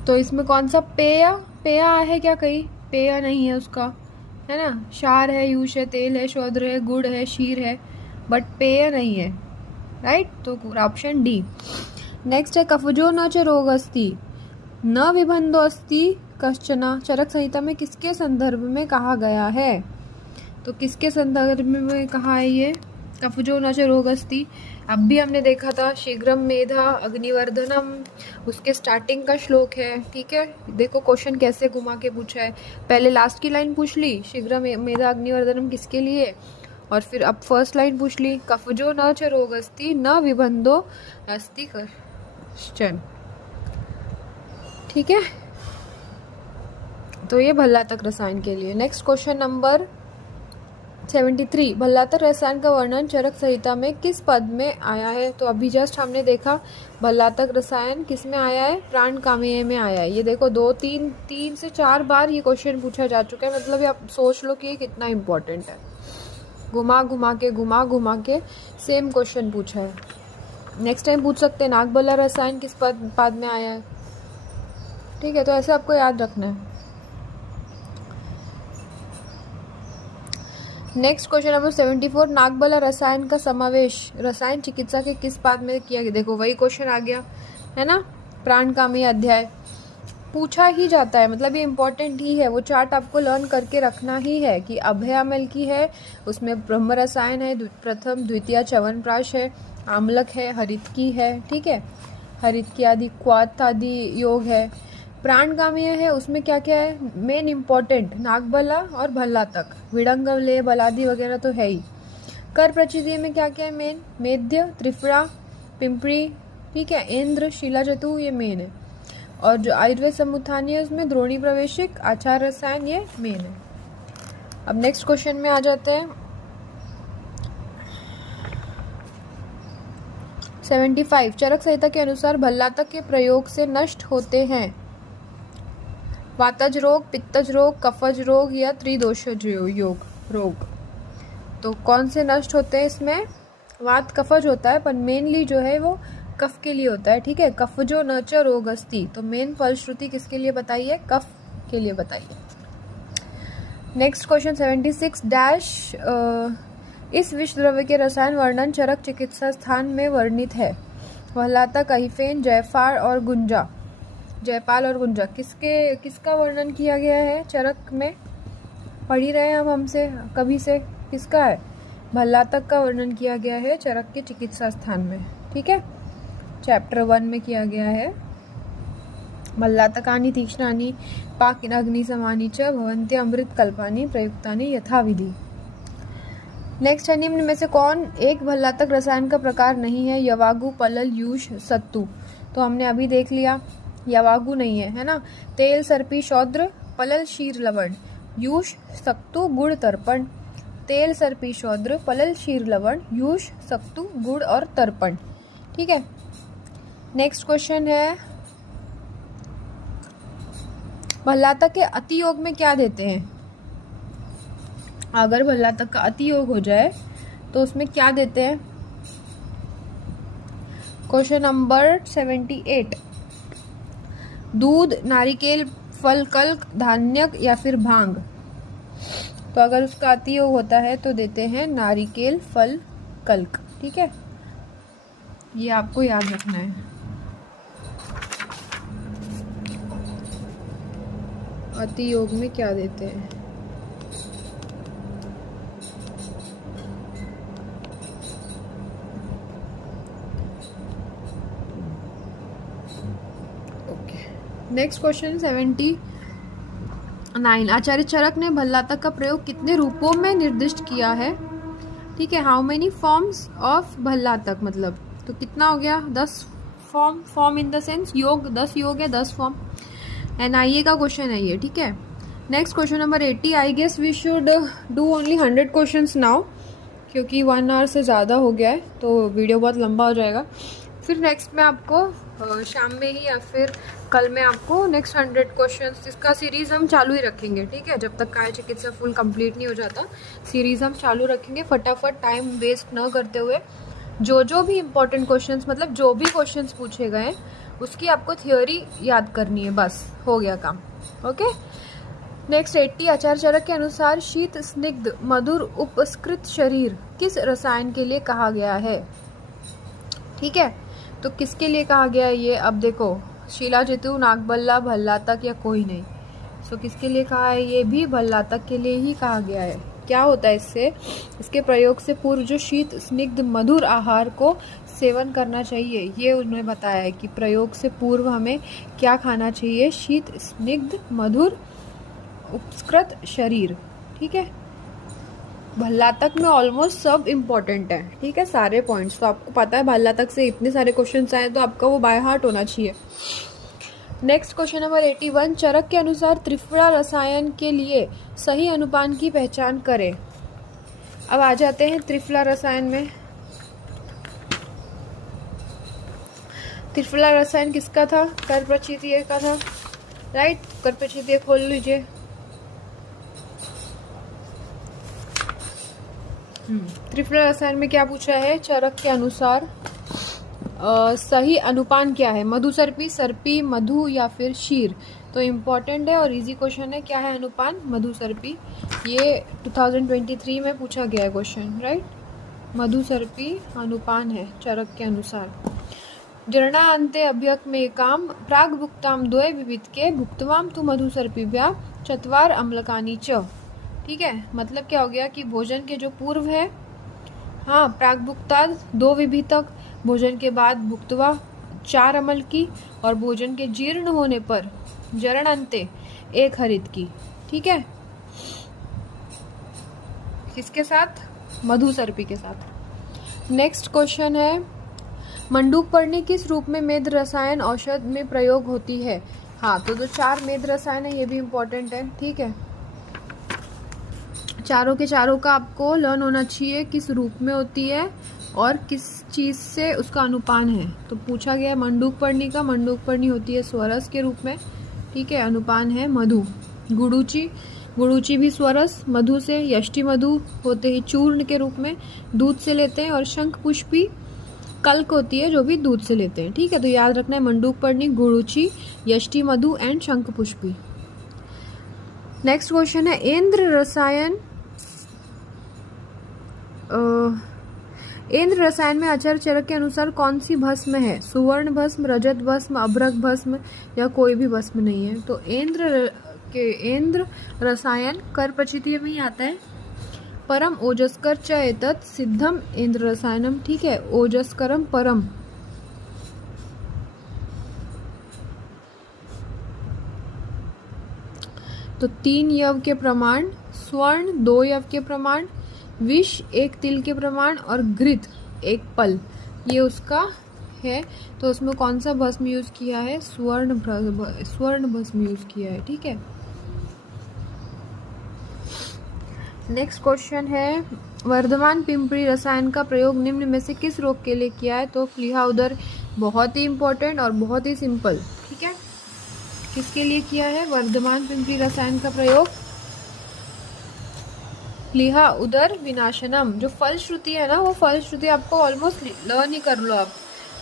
तो इसमें कौन सा पेय, पेय है क्या, कहीं पेय नहीं है उसका, है ना। क्षार है, यूष है, तेल है, शौद्र है, गुड़ है, शीर है, बट पेय नहीं है, राइट। तो ऑप्शन डी। नेक्स्ट है, कफजो न च रोग अस्ति न विबंधो अस्ति कश्चन, चरक संहिता में किसके संदर्भ में कहा गया है। तो किसके संदर्भ में कहा है ये, कफजो न च रोग अस्ति। अब भी हमने देखा था, शीघ्रम मेधा अग्निवर्धनम, उसके स्टार्टिंग का श्लोक है, ठीक है। देखो क्वेश्चन कैसे घुमा के पूछा है, पहले लास्ट की लाइन पूछ ली, शीघ्रम मेधा अग्निवर्धनम किसके लिए, और फिर अब फर्स्ट लाइन पूछ ली, कफजो न च रोग अस्ति न विबंधो अस्ति कश्चन, ठीक है। तो ये भल्लातक रसायन के लिए। नेक्स्ट क्वेश्चन नंबर 73, भल्लातक रसायन का वर्णन चरक संहिता में किस पद में आया है। तो अभी जस्ट हमने देखा भल्लातक रसायन किस में आया है, प्राण कामेय में आया है। ये देखो 3 से 4 बार ये क्वेश्चन पूछा जा चुका है, मतलब ये आप सोच लो कि ये कितना इम्पोर्टेंट है। घुमा घुमा के सेम क्वेश्चन पूछा है। नेक्स्ट टाइम पूछ सकते हैं नागबला रसायन किस पद में आया है, ठीक है। तो ऐसे आपको याद रखना है। नेक्स्ट क्वेश्चन नंबर 74, नागबला रसायन का समावेश रसायन चिकित्सा के किस पाद में किया गया। देखो वही क्वेश्चन आ गया है ना, प्राण कामी अध्याय पूछा ही जाता है, मतलब ये इम्पोर्टेंट ही है। वो चार्ट आपको लर्न करके रखना ही है कि अभयामल की है, उसमें ब्रह्म रसायन है, प्रथम द्वितीय च्यवनप्राश है, आम्लक है, हरित की है, ठीक है, हरित की आदि क्वाथ आदि योग है। प्राणगामीय है, उसमें क्या क्या है, मेन इम्पॉर्टेंट नागबला और भल्लातक, विडंगवले बलादी वगैरह तो है ही। कर प्रचिदीय में क्या क्या है, मेन मेध्य, त्रिफड़ा, पिंपरी, ठीक है, इंद्र, शिलाजतु, ये मेन है। और जो आयुर्वेद समुत्थानीय है उसमें द्रोणी प्रवेशिक, आचार रसायन, ये मेन है। अब नेक्स्ट क्वेश्चन में आ जाते हैं 75, चरक संहिता के अनुसार भल्लातक के प्रयोग से नष्ट होते हैं वातज रोग, पित्तज रोग, कफज रोग या त्रिदोषज रोग। तो कौन से नष्ट होते हैं इसमें, वात कफज होता है, पर मेनली जो है वो कफ के लिए होता है, ठीक है। कफजो न च रोग अस्ति, तो मेन फलश्रुति किसके लिए बताइए, कफ के लिए बताइए। नेक्स्ट क्वेश्चन 76, डैश इस विष द्रव्य के रसायन वर्णन चरक चिकित्सा स्थान में वर्णित है। भल्लातक, अहिफेन, जयफाल और गुंजा, किसका वर्णन किया गया है चरक में, पढ़ ही रहे हैं हम हमसे कभी से। किसका है? भल्लातक का वर्णन किया गया है चरक के चिकित्सा स्थान में। ठीक है, चैप्टर 1 में किया गया है। भल्लातकानि तीक्ष्णानि पाकिनाग्नि समानि च भवन्ति अमृत कल्पानि प्रयुक्तानि यथाविधि। नेक्स्ट है, निम्न में से कौन एक भल्लातक रसायन का प्रकार नहीं है? यवागु, पलल, यूष, सत्तू। तो हमने अभी देख लिया, यवागु नहीं है, है ना। तेल, सर्पी, शौद्र, पलल, शीर, लवण, यूष, सत्तू, गुड़, तर्पण। तेल, सर्पी, शौद्र, पलल, शीर, लवण, यूष, सत्तू, गुड़ और तर्पण। ठीक है, नेक्स्ट क्वेश्चन है, भल्लातक के अति योग में क्या देते हैं? अगर भल्लातक का अति योग हो जाए तो उसमें क्या देते हैं? क्वेश्चन नंबर 78, दूध, नारिकेल, फल, कल्क, धान्य या फिर भांग। तो अगर उसका अति योग होता है तो देते हैं नारिकेल, फल, कल्क। ठीक है, ये आपको याद रखना है। अति योग में क्या देते हैं? नेक्स्ट क्वेश्चन 79, आचार्य चरक ने भल्लातक का प्रयोग कितने रूपों में निर्दिष्ट किया है? ठीक है, हाउ मेनी फॉर्म्स ऑफ भल्लातक, मतलब तो कितना हो गया? 10 form. Form in the sense योग, 10 योग है, 10 फॉर्म। NIA का क्वेश्चन है ये। ठीक है, next question number 80, I guess we should do only 100 questions now, क्योंकि 1 आवर से ज़्यादा हो गया है तो वीडियो बहुत लंबा हो जाएगा। फिर नेक्स्ट में आपको शाम में ही या फिर कल में आपको नेक्स्ट 100 क्वेश्चंस, इसका सीरीज़ हम चालू ही रखेंगे। ठीक है, जब तक काय चिकित्सा फुल कंप्लीट नहीं हो जाता सीरीज़ हम चालू रखेंगे, फटाफट टाइम वेस्ट न करते हुए। जो भी इम्पोर्टेंट क्वेश्चंस, मतलब जो भी क्वेश्चंस पूछे गए उसकी आपको थियोरी याद करनी है, बस हो गया काम। ओके, नेक्स्ट 80, आचार्य चरक के अनुसार शीत, स्निग्ध, मधुर, उपस्कृत शरीर किस रसायन के लिए कहा गया है? ठीक है, तो किसके लिए कहा गया है ये? अब देखो, शिलाजितु, नागबल्ला, भल्लातक या कोई नहीं। सो किसके लिए कहा है? ये भी भल्लातक के लिए ही कहा गया है। क्या होता है इससे? इसके प्रयोग से पूर्व जो शीत, स्निग्ध, मधुर आहार को सेवन करना चाहिए, ये उन्होंने बताया है कि प्रयोग से पूर्व हमें क्या खाना चाहिए? शीत, स्निग्ध, मधुर, उपस्कृत शरीर। ठीक है, भल्लातक में ऑलमोस्ट सब इम्पोर्टेंट है। ठीक है, सारे पॉइंट्स तो आपको पता है, भल्लातक से इतने सारे क्वेश्चंस आए तो आपका वो बाय हार्ट होना चाहिए। नेक्स्ट क्वेश्चन नंबर 81, चरक के अनुसार त्रिफला रसायन के लिए सही अनुपान की पहचान करें। अब आ जाते हैं त्रिफला रसायन में। त्रिफला रसायन किसका था? करप्रचितीय का था, राइट। करप्रचितीय खोल लीजिए। त्रिफला रसायन में क्या पूछा है? चरक के अनुसार सही अनुपान क्या है? मधु सर्पी, सर्पी, मधु या फिर शीर। तो इम्पोर्टेंट है और इजी क्वेश्चन है। क्या है अनुपान? मधु सर्पी। ये 2023 में पूछा गया है क्वेश्चन, राइट। मधु सर्पी अनुपान है चरक के अनुसार। जरणा अंते अभ्यक में काम प्राग भुक्ताम द्वय विविध के भुक्तवाम तु मधु सर्पिभ्या चत्वार अम्लकानी च। ठीक है, मतलब क्या हो गया कि भोजन के जो पूर्व है, हाँ, प्राग भुक्ताद 2 विभितक, भोजन के बाद भुक्तवा 4 अमल की, और भोजन के जीर्ण होने पर जरण अंते 1 हरित की। ठीक है, किसके साथ? मधु सर्पी के साथ। नेक्स्ट क्वेश्चन है, मंडूक पर्णी किस रूप में मेद रसायन औषध में प्रयोग होती है? हाँ, तो जो 4 मेद रसायन है ये भी इम्पोर्टेंट है। ठीक है, चारों के चारों का आपको लर्न होना चाहिए किस रूप में होती है और किस चीज़ से उसका अनुपान है। तो पूछा गया है मंडूक पर्णी का। मंडूक पर्णी होती है स्वरस के रूप में। ठीक है, अनुपान है मधु। गुड़ूची, गुड़ूची भी स्वरस मधु से। यष्टि मधु होते ही चूर्ण के रूप में, दूध से लेते हैं। और शंख पुष्पी कल्क होती है जो भी दूध से लेते हैं। ठीक है, तो याद रखना है मंडूक पर्णी, गुड़ूची, यष्टि मधु एंड शंख पुष्पी। नेक्स्ट क्वेश्चन है, इंद्र रसायन इंद्र रसायन में आचार्य चरक के अनुसार कौन सी भस्म है? सुवर्ण भस्म, रजत भस्म, अभ्रक भस्म या कोई भी भस्म नहीं है। तो इंद्र ओके, इंद्र रसायन कर प्रचिति में ही आता है। परम ओजस्कर च एतत् सिद्धम इंद्र रसायनम, ठीक है, ओजस्करम परम। तो 3 यव के प्रमाण, स्वर्ण 2 यव के प्रमाण, विष 1 तिल के प्रमाण और घृत 1 पल, ये उसका है। तो उसमें कौन सा भस्म यूज किया है? स्वर्ण भस्म यूज किया है, ठीक है। नेक्स्ट क्वेश्चन है, वर्धमान पिंपरी रसायन का प्रयोग निम्न में से किस रोग के लिए किया है? तो प्लीहा उदर, बहुत ही इंपॉर्टेंट और बहुत ही सिंपल, ठीक है। किसके लिए किया है वर्धमान पिंपरी रसायन का प्रयोग? प्लीहा उदर विनाशनम। जो फलश्रुति है ना, वो फलश्रुति आपको ऑलमोस्ट लर्न ही कर लो आप।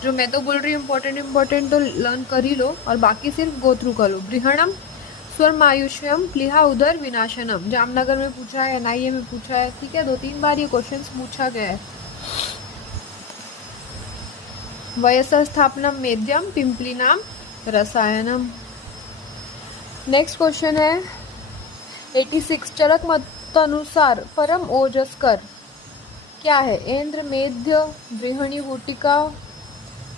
जो मैं तो बोल रही हूँ इम्पोर्टेंट तो लर्न कर ही लो, और बाकी सिर्फ गो थ्रू कर लो। बृहणम स्वरमायुष्यम प्लीहा उदर विनाशनम, जामनगर में पूछा है, एनआईए में पूछा है, ठीक है, 2-3 बार ये क्वेश्चन पूछा गया है। वयसस्थापनम मेध्यम पिंपलीनाम रसायनम। नेक्स्ट क्वेश्चन है 86, चरक मत अनुसार परम ओजस्कर क्या है? इंद्र, मेध्य, बृहणी बूटिका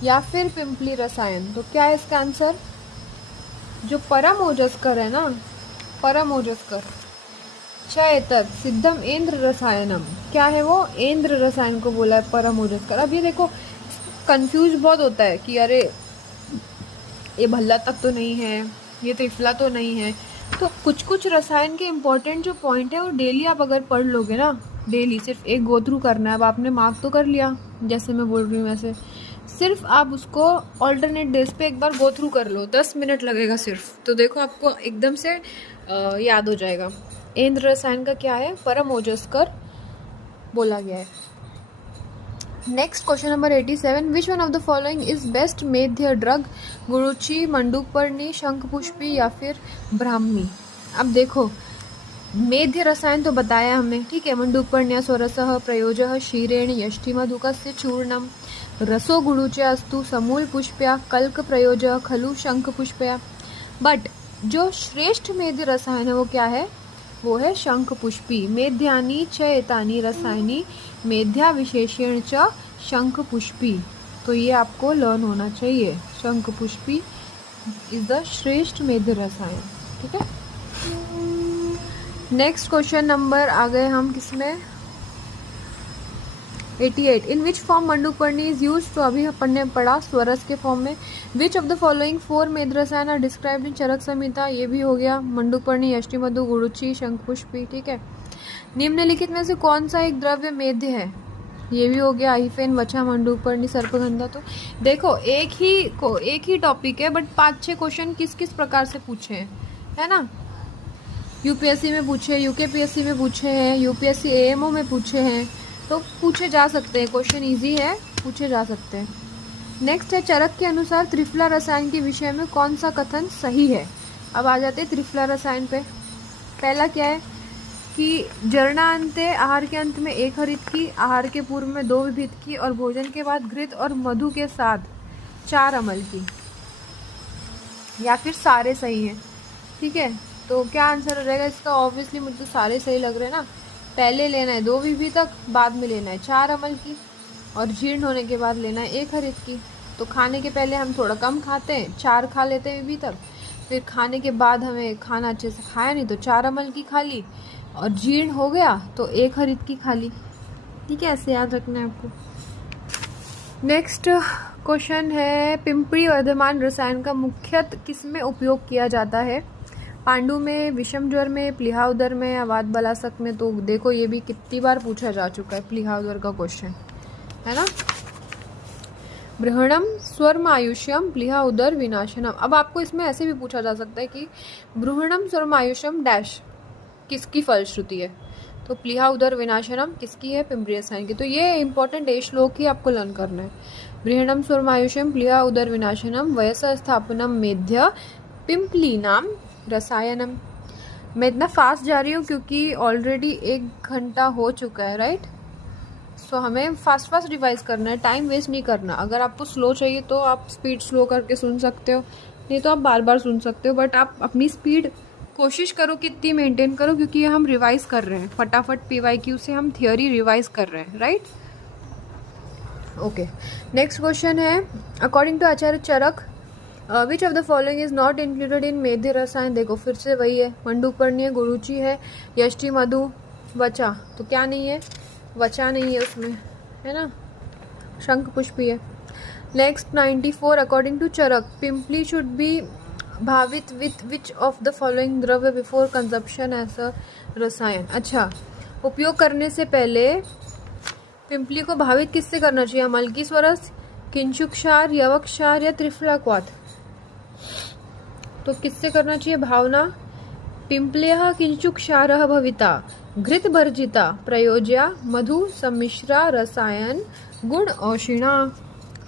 या फिर पिंपली रसायन। तो क्या है इसका आंसर? जो परम ओजस्कर है ना, परम ओजस्कर चेतक सिद्धम इंद्र रसायनम, क्या है वो? इंद्र रसायन को बोला है परम ओजस्कर। अब ये देखो कंफ्यूज बहुत होता है कि अरे ये भल्ला तक तो नहीं है, ये त्रिफला तो नहीं है। तो कुछ कुछ रसायन के इम्पोर्टेंट जो पॉइंट है वो डेली आप अगर पढ़ लोगे ना, डेली सिर्फ एक गो थ्रू करना है। अब आपने मार्क तो कर लिया, जैसे मैं बोल रही हूँ वैसे, सिर्फ आप उसको ऑल्टरनेट डेज पे एक बार गो थ्रू कर लो, 10 मिनट लगेगा सिर्फ, तो देखो आपको एकदम से याद हो जाएगा। इंद्र रसायन का क्या है? परम ओजस्कर बोला गया है। Next question number 87, which one of the following is best मेध्य ड्रग? गुरुचि, मंडूकपर्णी, शंखपुष्पी या फिर ब्राह्मी। अब देखो मेध्य रसायन तो बताया हमने, ठीक है। मंडूकपर्ण्या स्वरसः प्रयोजः क्षीरेण यष्टिमधुकस्य चूर्णम, रसो गुरुच्या अस्तु समूल पुष्प्या कल्क प्रयोजः खलु शंख पुष्प्या। बट जो श्रेष्ठ मेध्य रसायन है वो क्या है? वो है शंख पुष्पी। मेध्यानि च एतानि रसायनी मेध्या विशेषण च शंख पुष्पी। तो ये आपको लर्न होना चाहिए, शंख पुष्पी इज द श्रेष्ठ मेध्य रसायन, ठीक है। नेक्स्ट क्वेश्चन नंबर आ गए हम किसमें? 88, इन विच फॉर्म मंडूकपर्णी इज यूज? तो अभी अपन ने पढ़ा स्वरस के फॉर्म में। विच ऑफ द फॉलोइंग 4 मेध्य रसायन आर डिस्क्राइब्ड इन चरक संहिता? ये भी हो गया, मंडूकपर्णी, यष्टिमधु, गुरुचि, शंखपुष्पी, ठीक है। निम्नलिखित में से कौन सा एक द्रव्य मेध्य है? ये भी हो गया, आइफेन, वछा, मंडूकपर्णी, सर्पगंधा। तो देखो एक ही टॉपिक है, बट 5-6 क्वेश्चन किस किस प्रकार से पूछे हैं, है ना। यूपीएससी में पूछे, यूकेपीएससी में पूछे हैं, यूपीएससी एएमओ में पूछे हैं, तो पूछे जा सकते हैं, क्वेश्चन इजी है, पूछे जा सकते हैं। नेक्स्ट है, चरक के अनुसार त्रिफला रसायन के विषय में कौन सा कथन सही है? अब आ जाते हैं त्रिफला रसायन पे। पहला क्या है कि जरणांते आहार के अंत में 1 हरित की, आहार के पूर्व में 2 विभित की और भोजन के बाद घृत और मधु के साथ 4 अमल की, या फिर सारे सही हैं, ठीक है। तो क्या आंसर हो जाएगा इसका? ऑब्वियसली मुझे तो सारे सही लग रहे हैं ना। पहले लेना है 2 विभि तक, बाद में लेना है 4 अमल की, और जीर्ण होने के बाद लेना है 1 हरित की। तो खाने के पहले हम थोड़ा कम खाते हैं, 4 खा लेते हैं विभि तक, फिर खाने के बाद हमें खाना अच्छे से खाया नहीं तो 4 अमल की खा ली, और जीर्ण हो गया तो 1 हरित की खा ली, ठीक है। ऐसे याद रखना है आपको। नेक्स्ट क्वेश्चन है, पिंपरी वर्धमान रसायन का मुख्यतः किसमें उपयोग किया जाता है? पांडु में, विषम ज्वर में, प्लीहा उदर में, अवात बलासक में। तो देखो ये भी कितनी बार पूछा जा चुका है प्लीहा उदर का क्वेश्चन, है ना। बृहणम स्वरमायुष्यम प्लीहा उदर विनाशनम। अब आपको इसमें ऐसे भी पूछा जा सकता है कि बृहणम स्वरमायुष्यम डैश किसकी फलश्रुति है? तो प्लीहा उदर विनाशनम किसकी है? पिंपरी रसायन की। तो ये इंपॉर्टेंट है, श्लोक ही आपको लर्न करना है। बृहणम स्वरमायुष्यम प्लीहा उदर विनाशनम वयसस्थापनम मेध्य पिंपलीनाम रसायनम। मैं इतना फास्ट जा रही हूँ क्योंकि ऑलरेडी 1 घंटा हो चुका है, राइट। सो हमें फास्ट रिवाइज करना है, टाइम वेस्ट नहीं करना। अगर आपको स्लो चाहिए तो आप स्पीड स्लो करके सुन सकते हो, नहीं तो आप बार बार सुन सकते हो, बट आप अपनी स्पीड कोशिश करो कि इतनी मेंटेन करो, क्योंकि ये हम रिवाइज कर रहे हैं फटाफट, PYQ से हम थियोरी रिवाइज कर रहे हैं, राइट। ओके, नेक्स्ट क्वेश्चन है, according to Acharya Charak which of the following is not included in मेध्य रसायन। देखो फिर से वही है, मंडूकपर्णी, गुरुचि है, यष्टि, मधु, वचा। तो क्या नहीं है, वचा नहीं है उसमें, है ना, शंख पुष्पी है। नेक्स्ट 94, according to Charak pippali should be bhavit with which of the following dravya before consumption as a rasayan. अच्छा, उपयोग करने से पहले पिंपली को भावित किससे करना चाहिए, अमल की स्वरस, किंचुक क्षार, यवक क्षार या त्रिफला क्वाथ। तो किससे करना चाहिए, भावना। पिंपल्यः किंचुक क्षारः भविता घृत भर्जिता प्रयोज्या मधु सम्मिश्रा रसायन गुण औषिणा।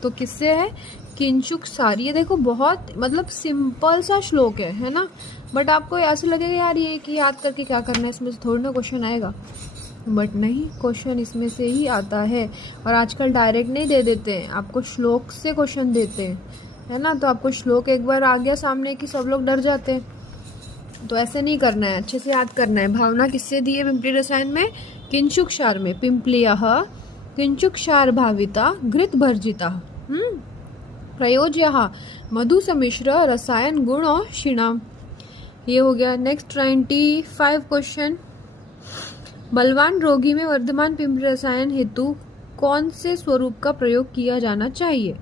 तो किससे है, किंचुक क्षार। ये देखो बहुत मतलब सिंपल सा श्लोक है ना, बट आपको ऐसे लगेगा यार ये कि याद करके क्या करना है, इसमें से थोड़ी ना क्वेश्चन आएगा, बट नहीं, क्वेश्चन इसमें से ही आता है। और आजकल डायरेक्ट नहीं दे देते हैं, आपको श्लोक से क्वेश्चन देते हैं, है ना। तो आपको श्लोक एक बार आ गया सामने कि सब लोग डर जाते हैं, तो ऐसे नहीं करना है, अच्छे से याद करना है। भावना किससे दी है पिंपली रसायन में, किंचुक क्षार में, पिंपल्यः किंचुक क्षार भाविता घृत भर्जिता प्रयोज्यः मधु सम्मिश्र रसायन गुण और शिणाम। ये हो गया। नेक्स्ट 95 क्वेश्चन, बलवान रोगी में वर्धमान पिंपली रसायन हेतु कौन से स्वरूप का प्रयोग किया जाना चाहिए,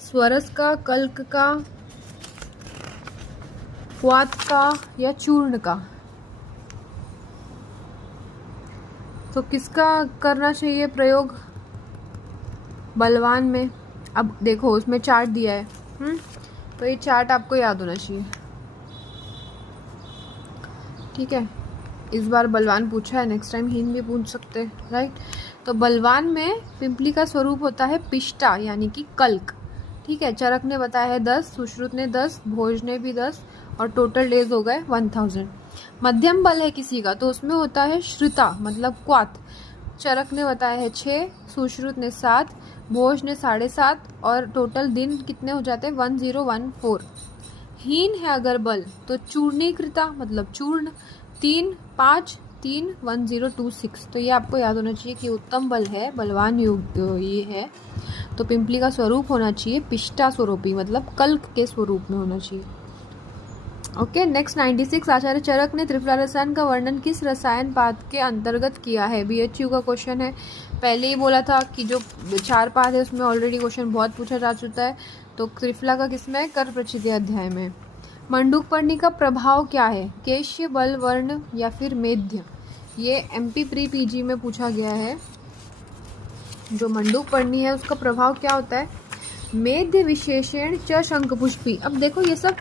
स्वरस का, कल्क का, क्वाथ का या चूर्ण का। तो किसका करना चाहिए प्रयोग बलवान में। अब देखो उसमें चार्ट दिया है, तो ये चार्ट आपको याद होना चाहिए, ठीक है। इस बार बलवान पूछा है, नेक्स्ट टाइम हीन भी पूछ सकते हैं, राइट। तो बलवान में पिंपली का स्वरूप होता है पिष्टा यानी कि कल्क, ठीक है। चरक ने बताया है 10, सुश्रुत ने 10, भोज ने भी 10, और टोटल डेज हो गए 1000। मध्यम बल है किसी का तो उसमें होता है श्रुता मतलब क्वाथ। चरक ने बताया है 6, सुश्रुत ने 7, भोज ने 7.5, और टोटल दिन कितने हो जाते हैं 1014। हीन है अगर बल तो चूर्णीकृता मतलब चूर्ण 3, 5, 3, 1026। तो ये आपको याद होना चाहिए कि उत्तम बल है, बलवान योग ये है, तो पिंपली का स्वरूप होना चाहिए पिष्टा स्वरूपी मतलब कल्क के स्वरूप में होना चाहिए। ओके, नेक्स्ट 96, आचार्य चरक ने त्रिफला रसायन का वर्णन किस रसायन पाद के अंतर्गत किया है। BHU का क्वेश्चन है, पहले ही बोला था कि जो 4 पाद है उसमें ऑलरेडी क्वेश्चन बहुत पूछा जा चुका है, तो त्रिफला का किसमें, कर प्रचिति अध्याय में। मंडूकपर्णी का प्रभाव क्या है, केश्य, बल, वर्ण या फिर मेध्य। ये MP प्री PG में पूछा गया है। जो मंडूकपर्णी है उसका प्रभाव क्या होता है, मेध्य विशेषण च शंख पुष्पी। अब देखो ये सब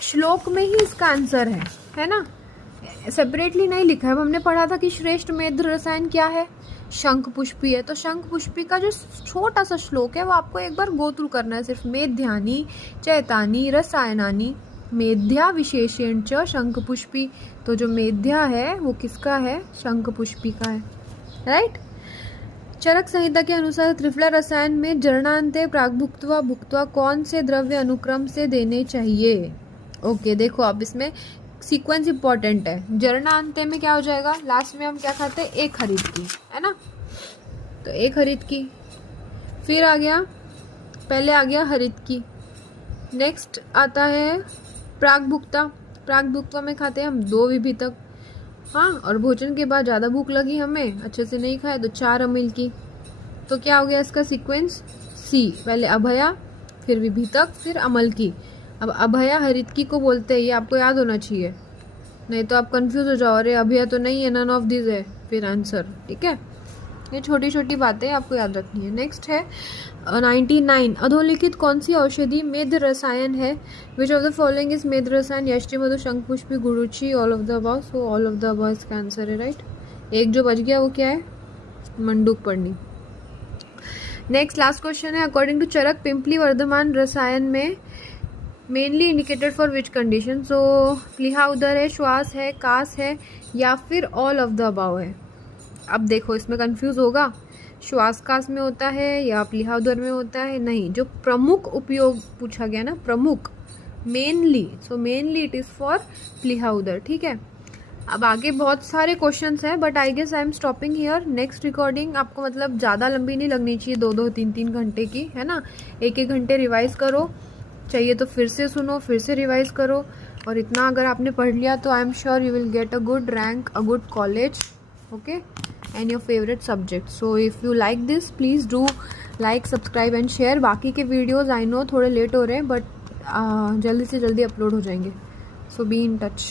श्लोक में ही इसका आंसर है ना, सेपरेटली नहीं लिखा है। अब हमने पढ़ा था कि श्रेष्ठ मेध्य रसायन क्या है, शंख पुष्पी है। तो शंख पुष्पी का जो छोटा सा श्लोक है वो आपको एक बार गो थ्रू करना है, सिर्फ मेध्यानि चैतानि रसायनानि मेध्या विशेषण च शंख पुष्पी। तो जो मेध्या है वो किसका है, शंख पुष्पी का है, राइट। चरक संहिता के अनुसार त्रिफला रसायन में जरणांते प्राग्भुक्त्वा भुक्त्वा कौन से द्रव्य अनुक्रम से देने चाहिए। ओके, देखो अब इसमें सीक्वेंस इंपॉर्टेंट है। जरणांते में क्या हो जाएगा, लास्ट में हम क्या खाते हैं, एक खरीद की, है ना। तो एक खरीद की, फिर आ गया, पहले आ गया हरित की, नेक्स्ट आता है प्राग्भुक्ता। प्राग्भुक्ता में खाते हैं हम 2 विभितक, हाँ, और भोजन के बाद ज़्यादा भूख लगी हमें, अच्छे से नहीं खाए तो 4 अमील की। तो क्या हो गया इसका सीक्वेंस, C, पहले अभया, फिर विभितक, फिर अमल की। अब अभया हरित की को बोलते हैं, ये आपको याद होना चाहिए, नहीं तो आप कंफ्यूज हो जाओ, अरे अभया तो नहीं है, नन ऑफ दिस है फिर आंसर, ठीक है। ये छोटी छोटी बातें आपको याद रखनी है। नेक्स्ट है 99, अधोलिखित कौन सी औषधि मेध रसायन है, which of the following is medh rasayan, yashtimadhu, shankhpushpi, guruchi, all of the above. So all of the above इसका आंसर है, राइट। एक जो बच गया वो क्या है, मंडूकपर्णी। नेक्स्ट लास्ट क्वेश्चन है, अकॉर्डिंग टू चरक पिंपली वर्धमान रसायन में mainly indicated for which condition. So प्लीहा उदर है, श्वास है, कास है या फिर ऑल ऑफ द अबव है। अब देखो इसमें कंफ्यूज होगा, श्वास कास में होता है या प्लीहा उदर में होता है, नहीं, जो प्रमुख उपयोग पूछा गया ना, प्रमुख mainly, so mainly it is for plihodar, ठीक है। अब आगे बहुत सारे क्वेश्चंस हैं, but I guess I am stopping here. Next recording आपको मतलब ज़्यादा लंबी नहीं लगनी चाहिए, 2-2, 3-3 घंटे की, है ना। 1-1 घंटे रिवाइज़ करो, चाहिए तो फिर से सुनो, फिर से रिवाइज़ करो, और इतना अगर आपने पढ़ लिया तो I am sure you will get a good rank, a good college, okay, and your favourite subject. So if you like this please do like, subscribe and share. बाकी के वीडियोज़ आई नो थोड़े late हो रहे हैं, but जल्दी से जल्दी upload हो जाएंगे। सो बी इन टच।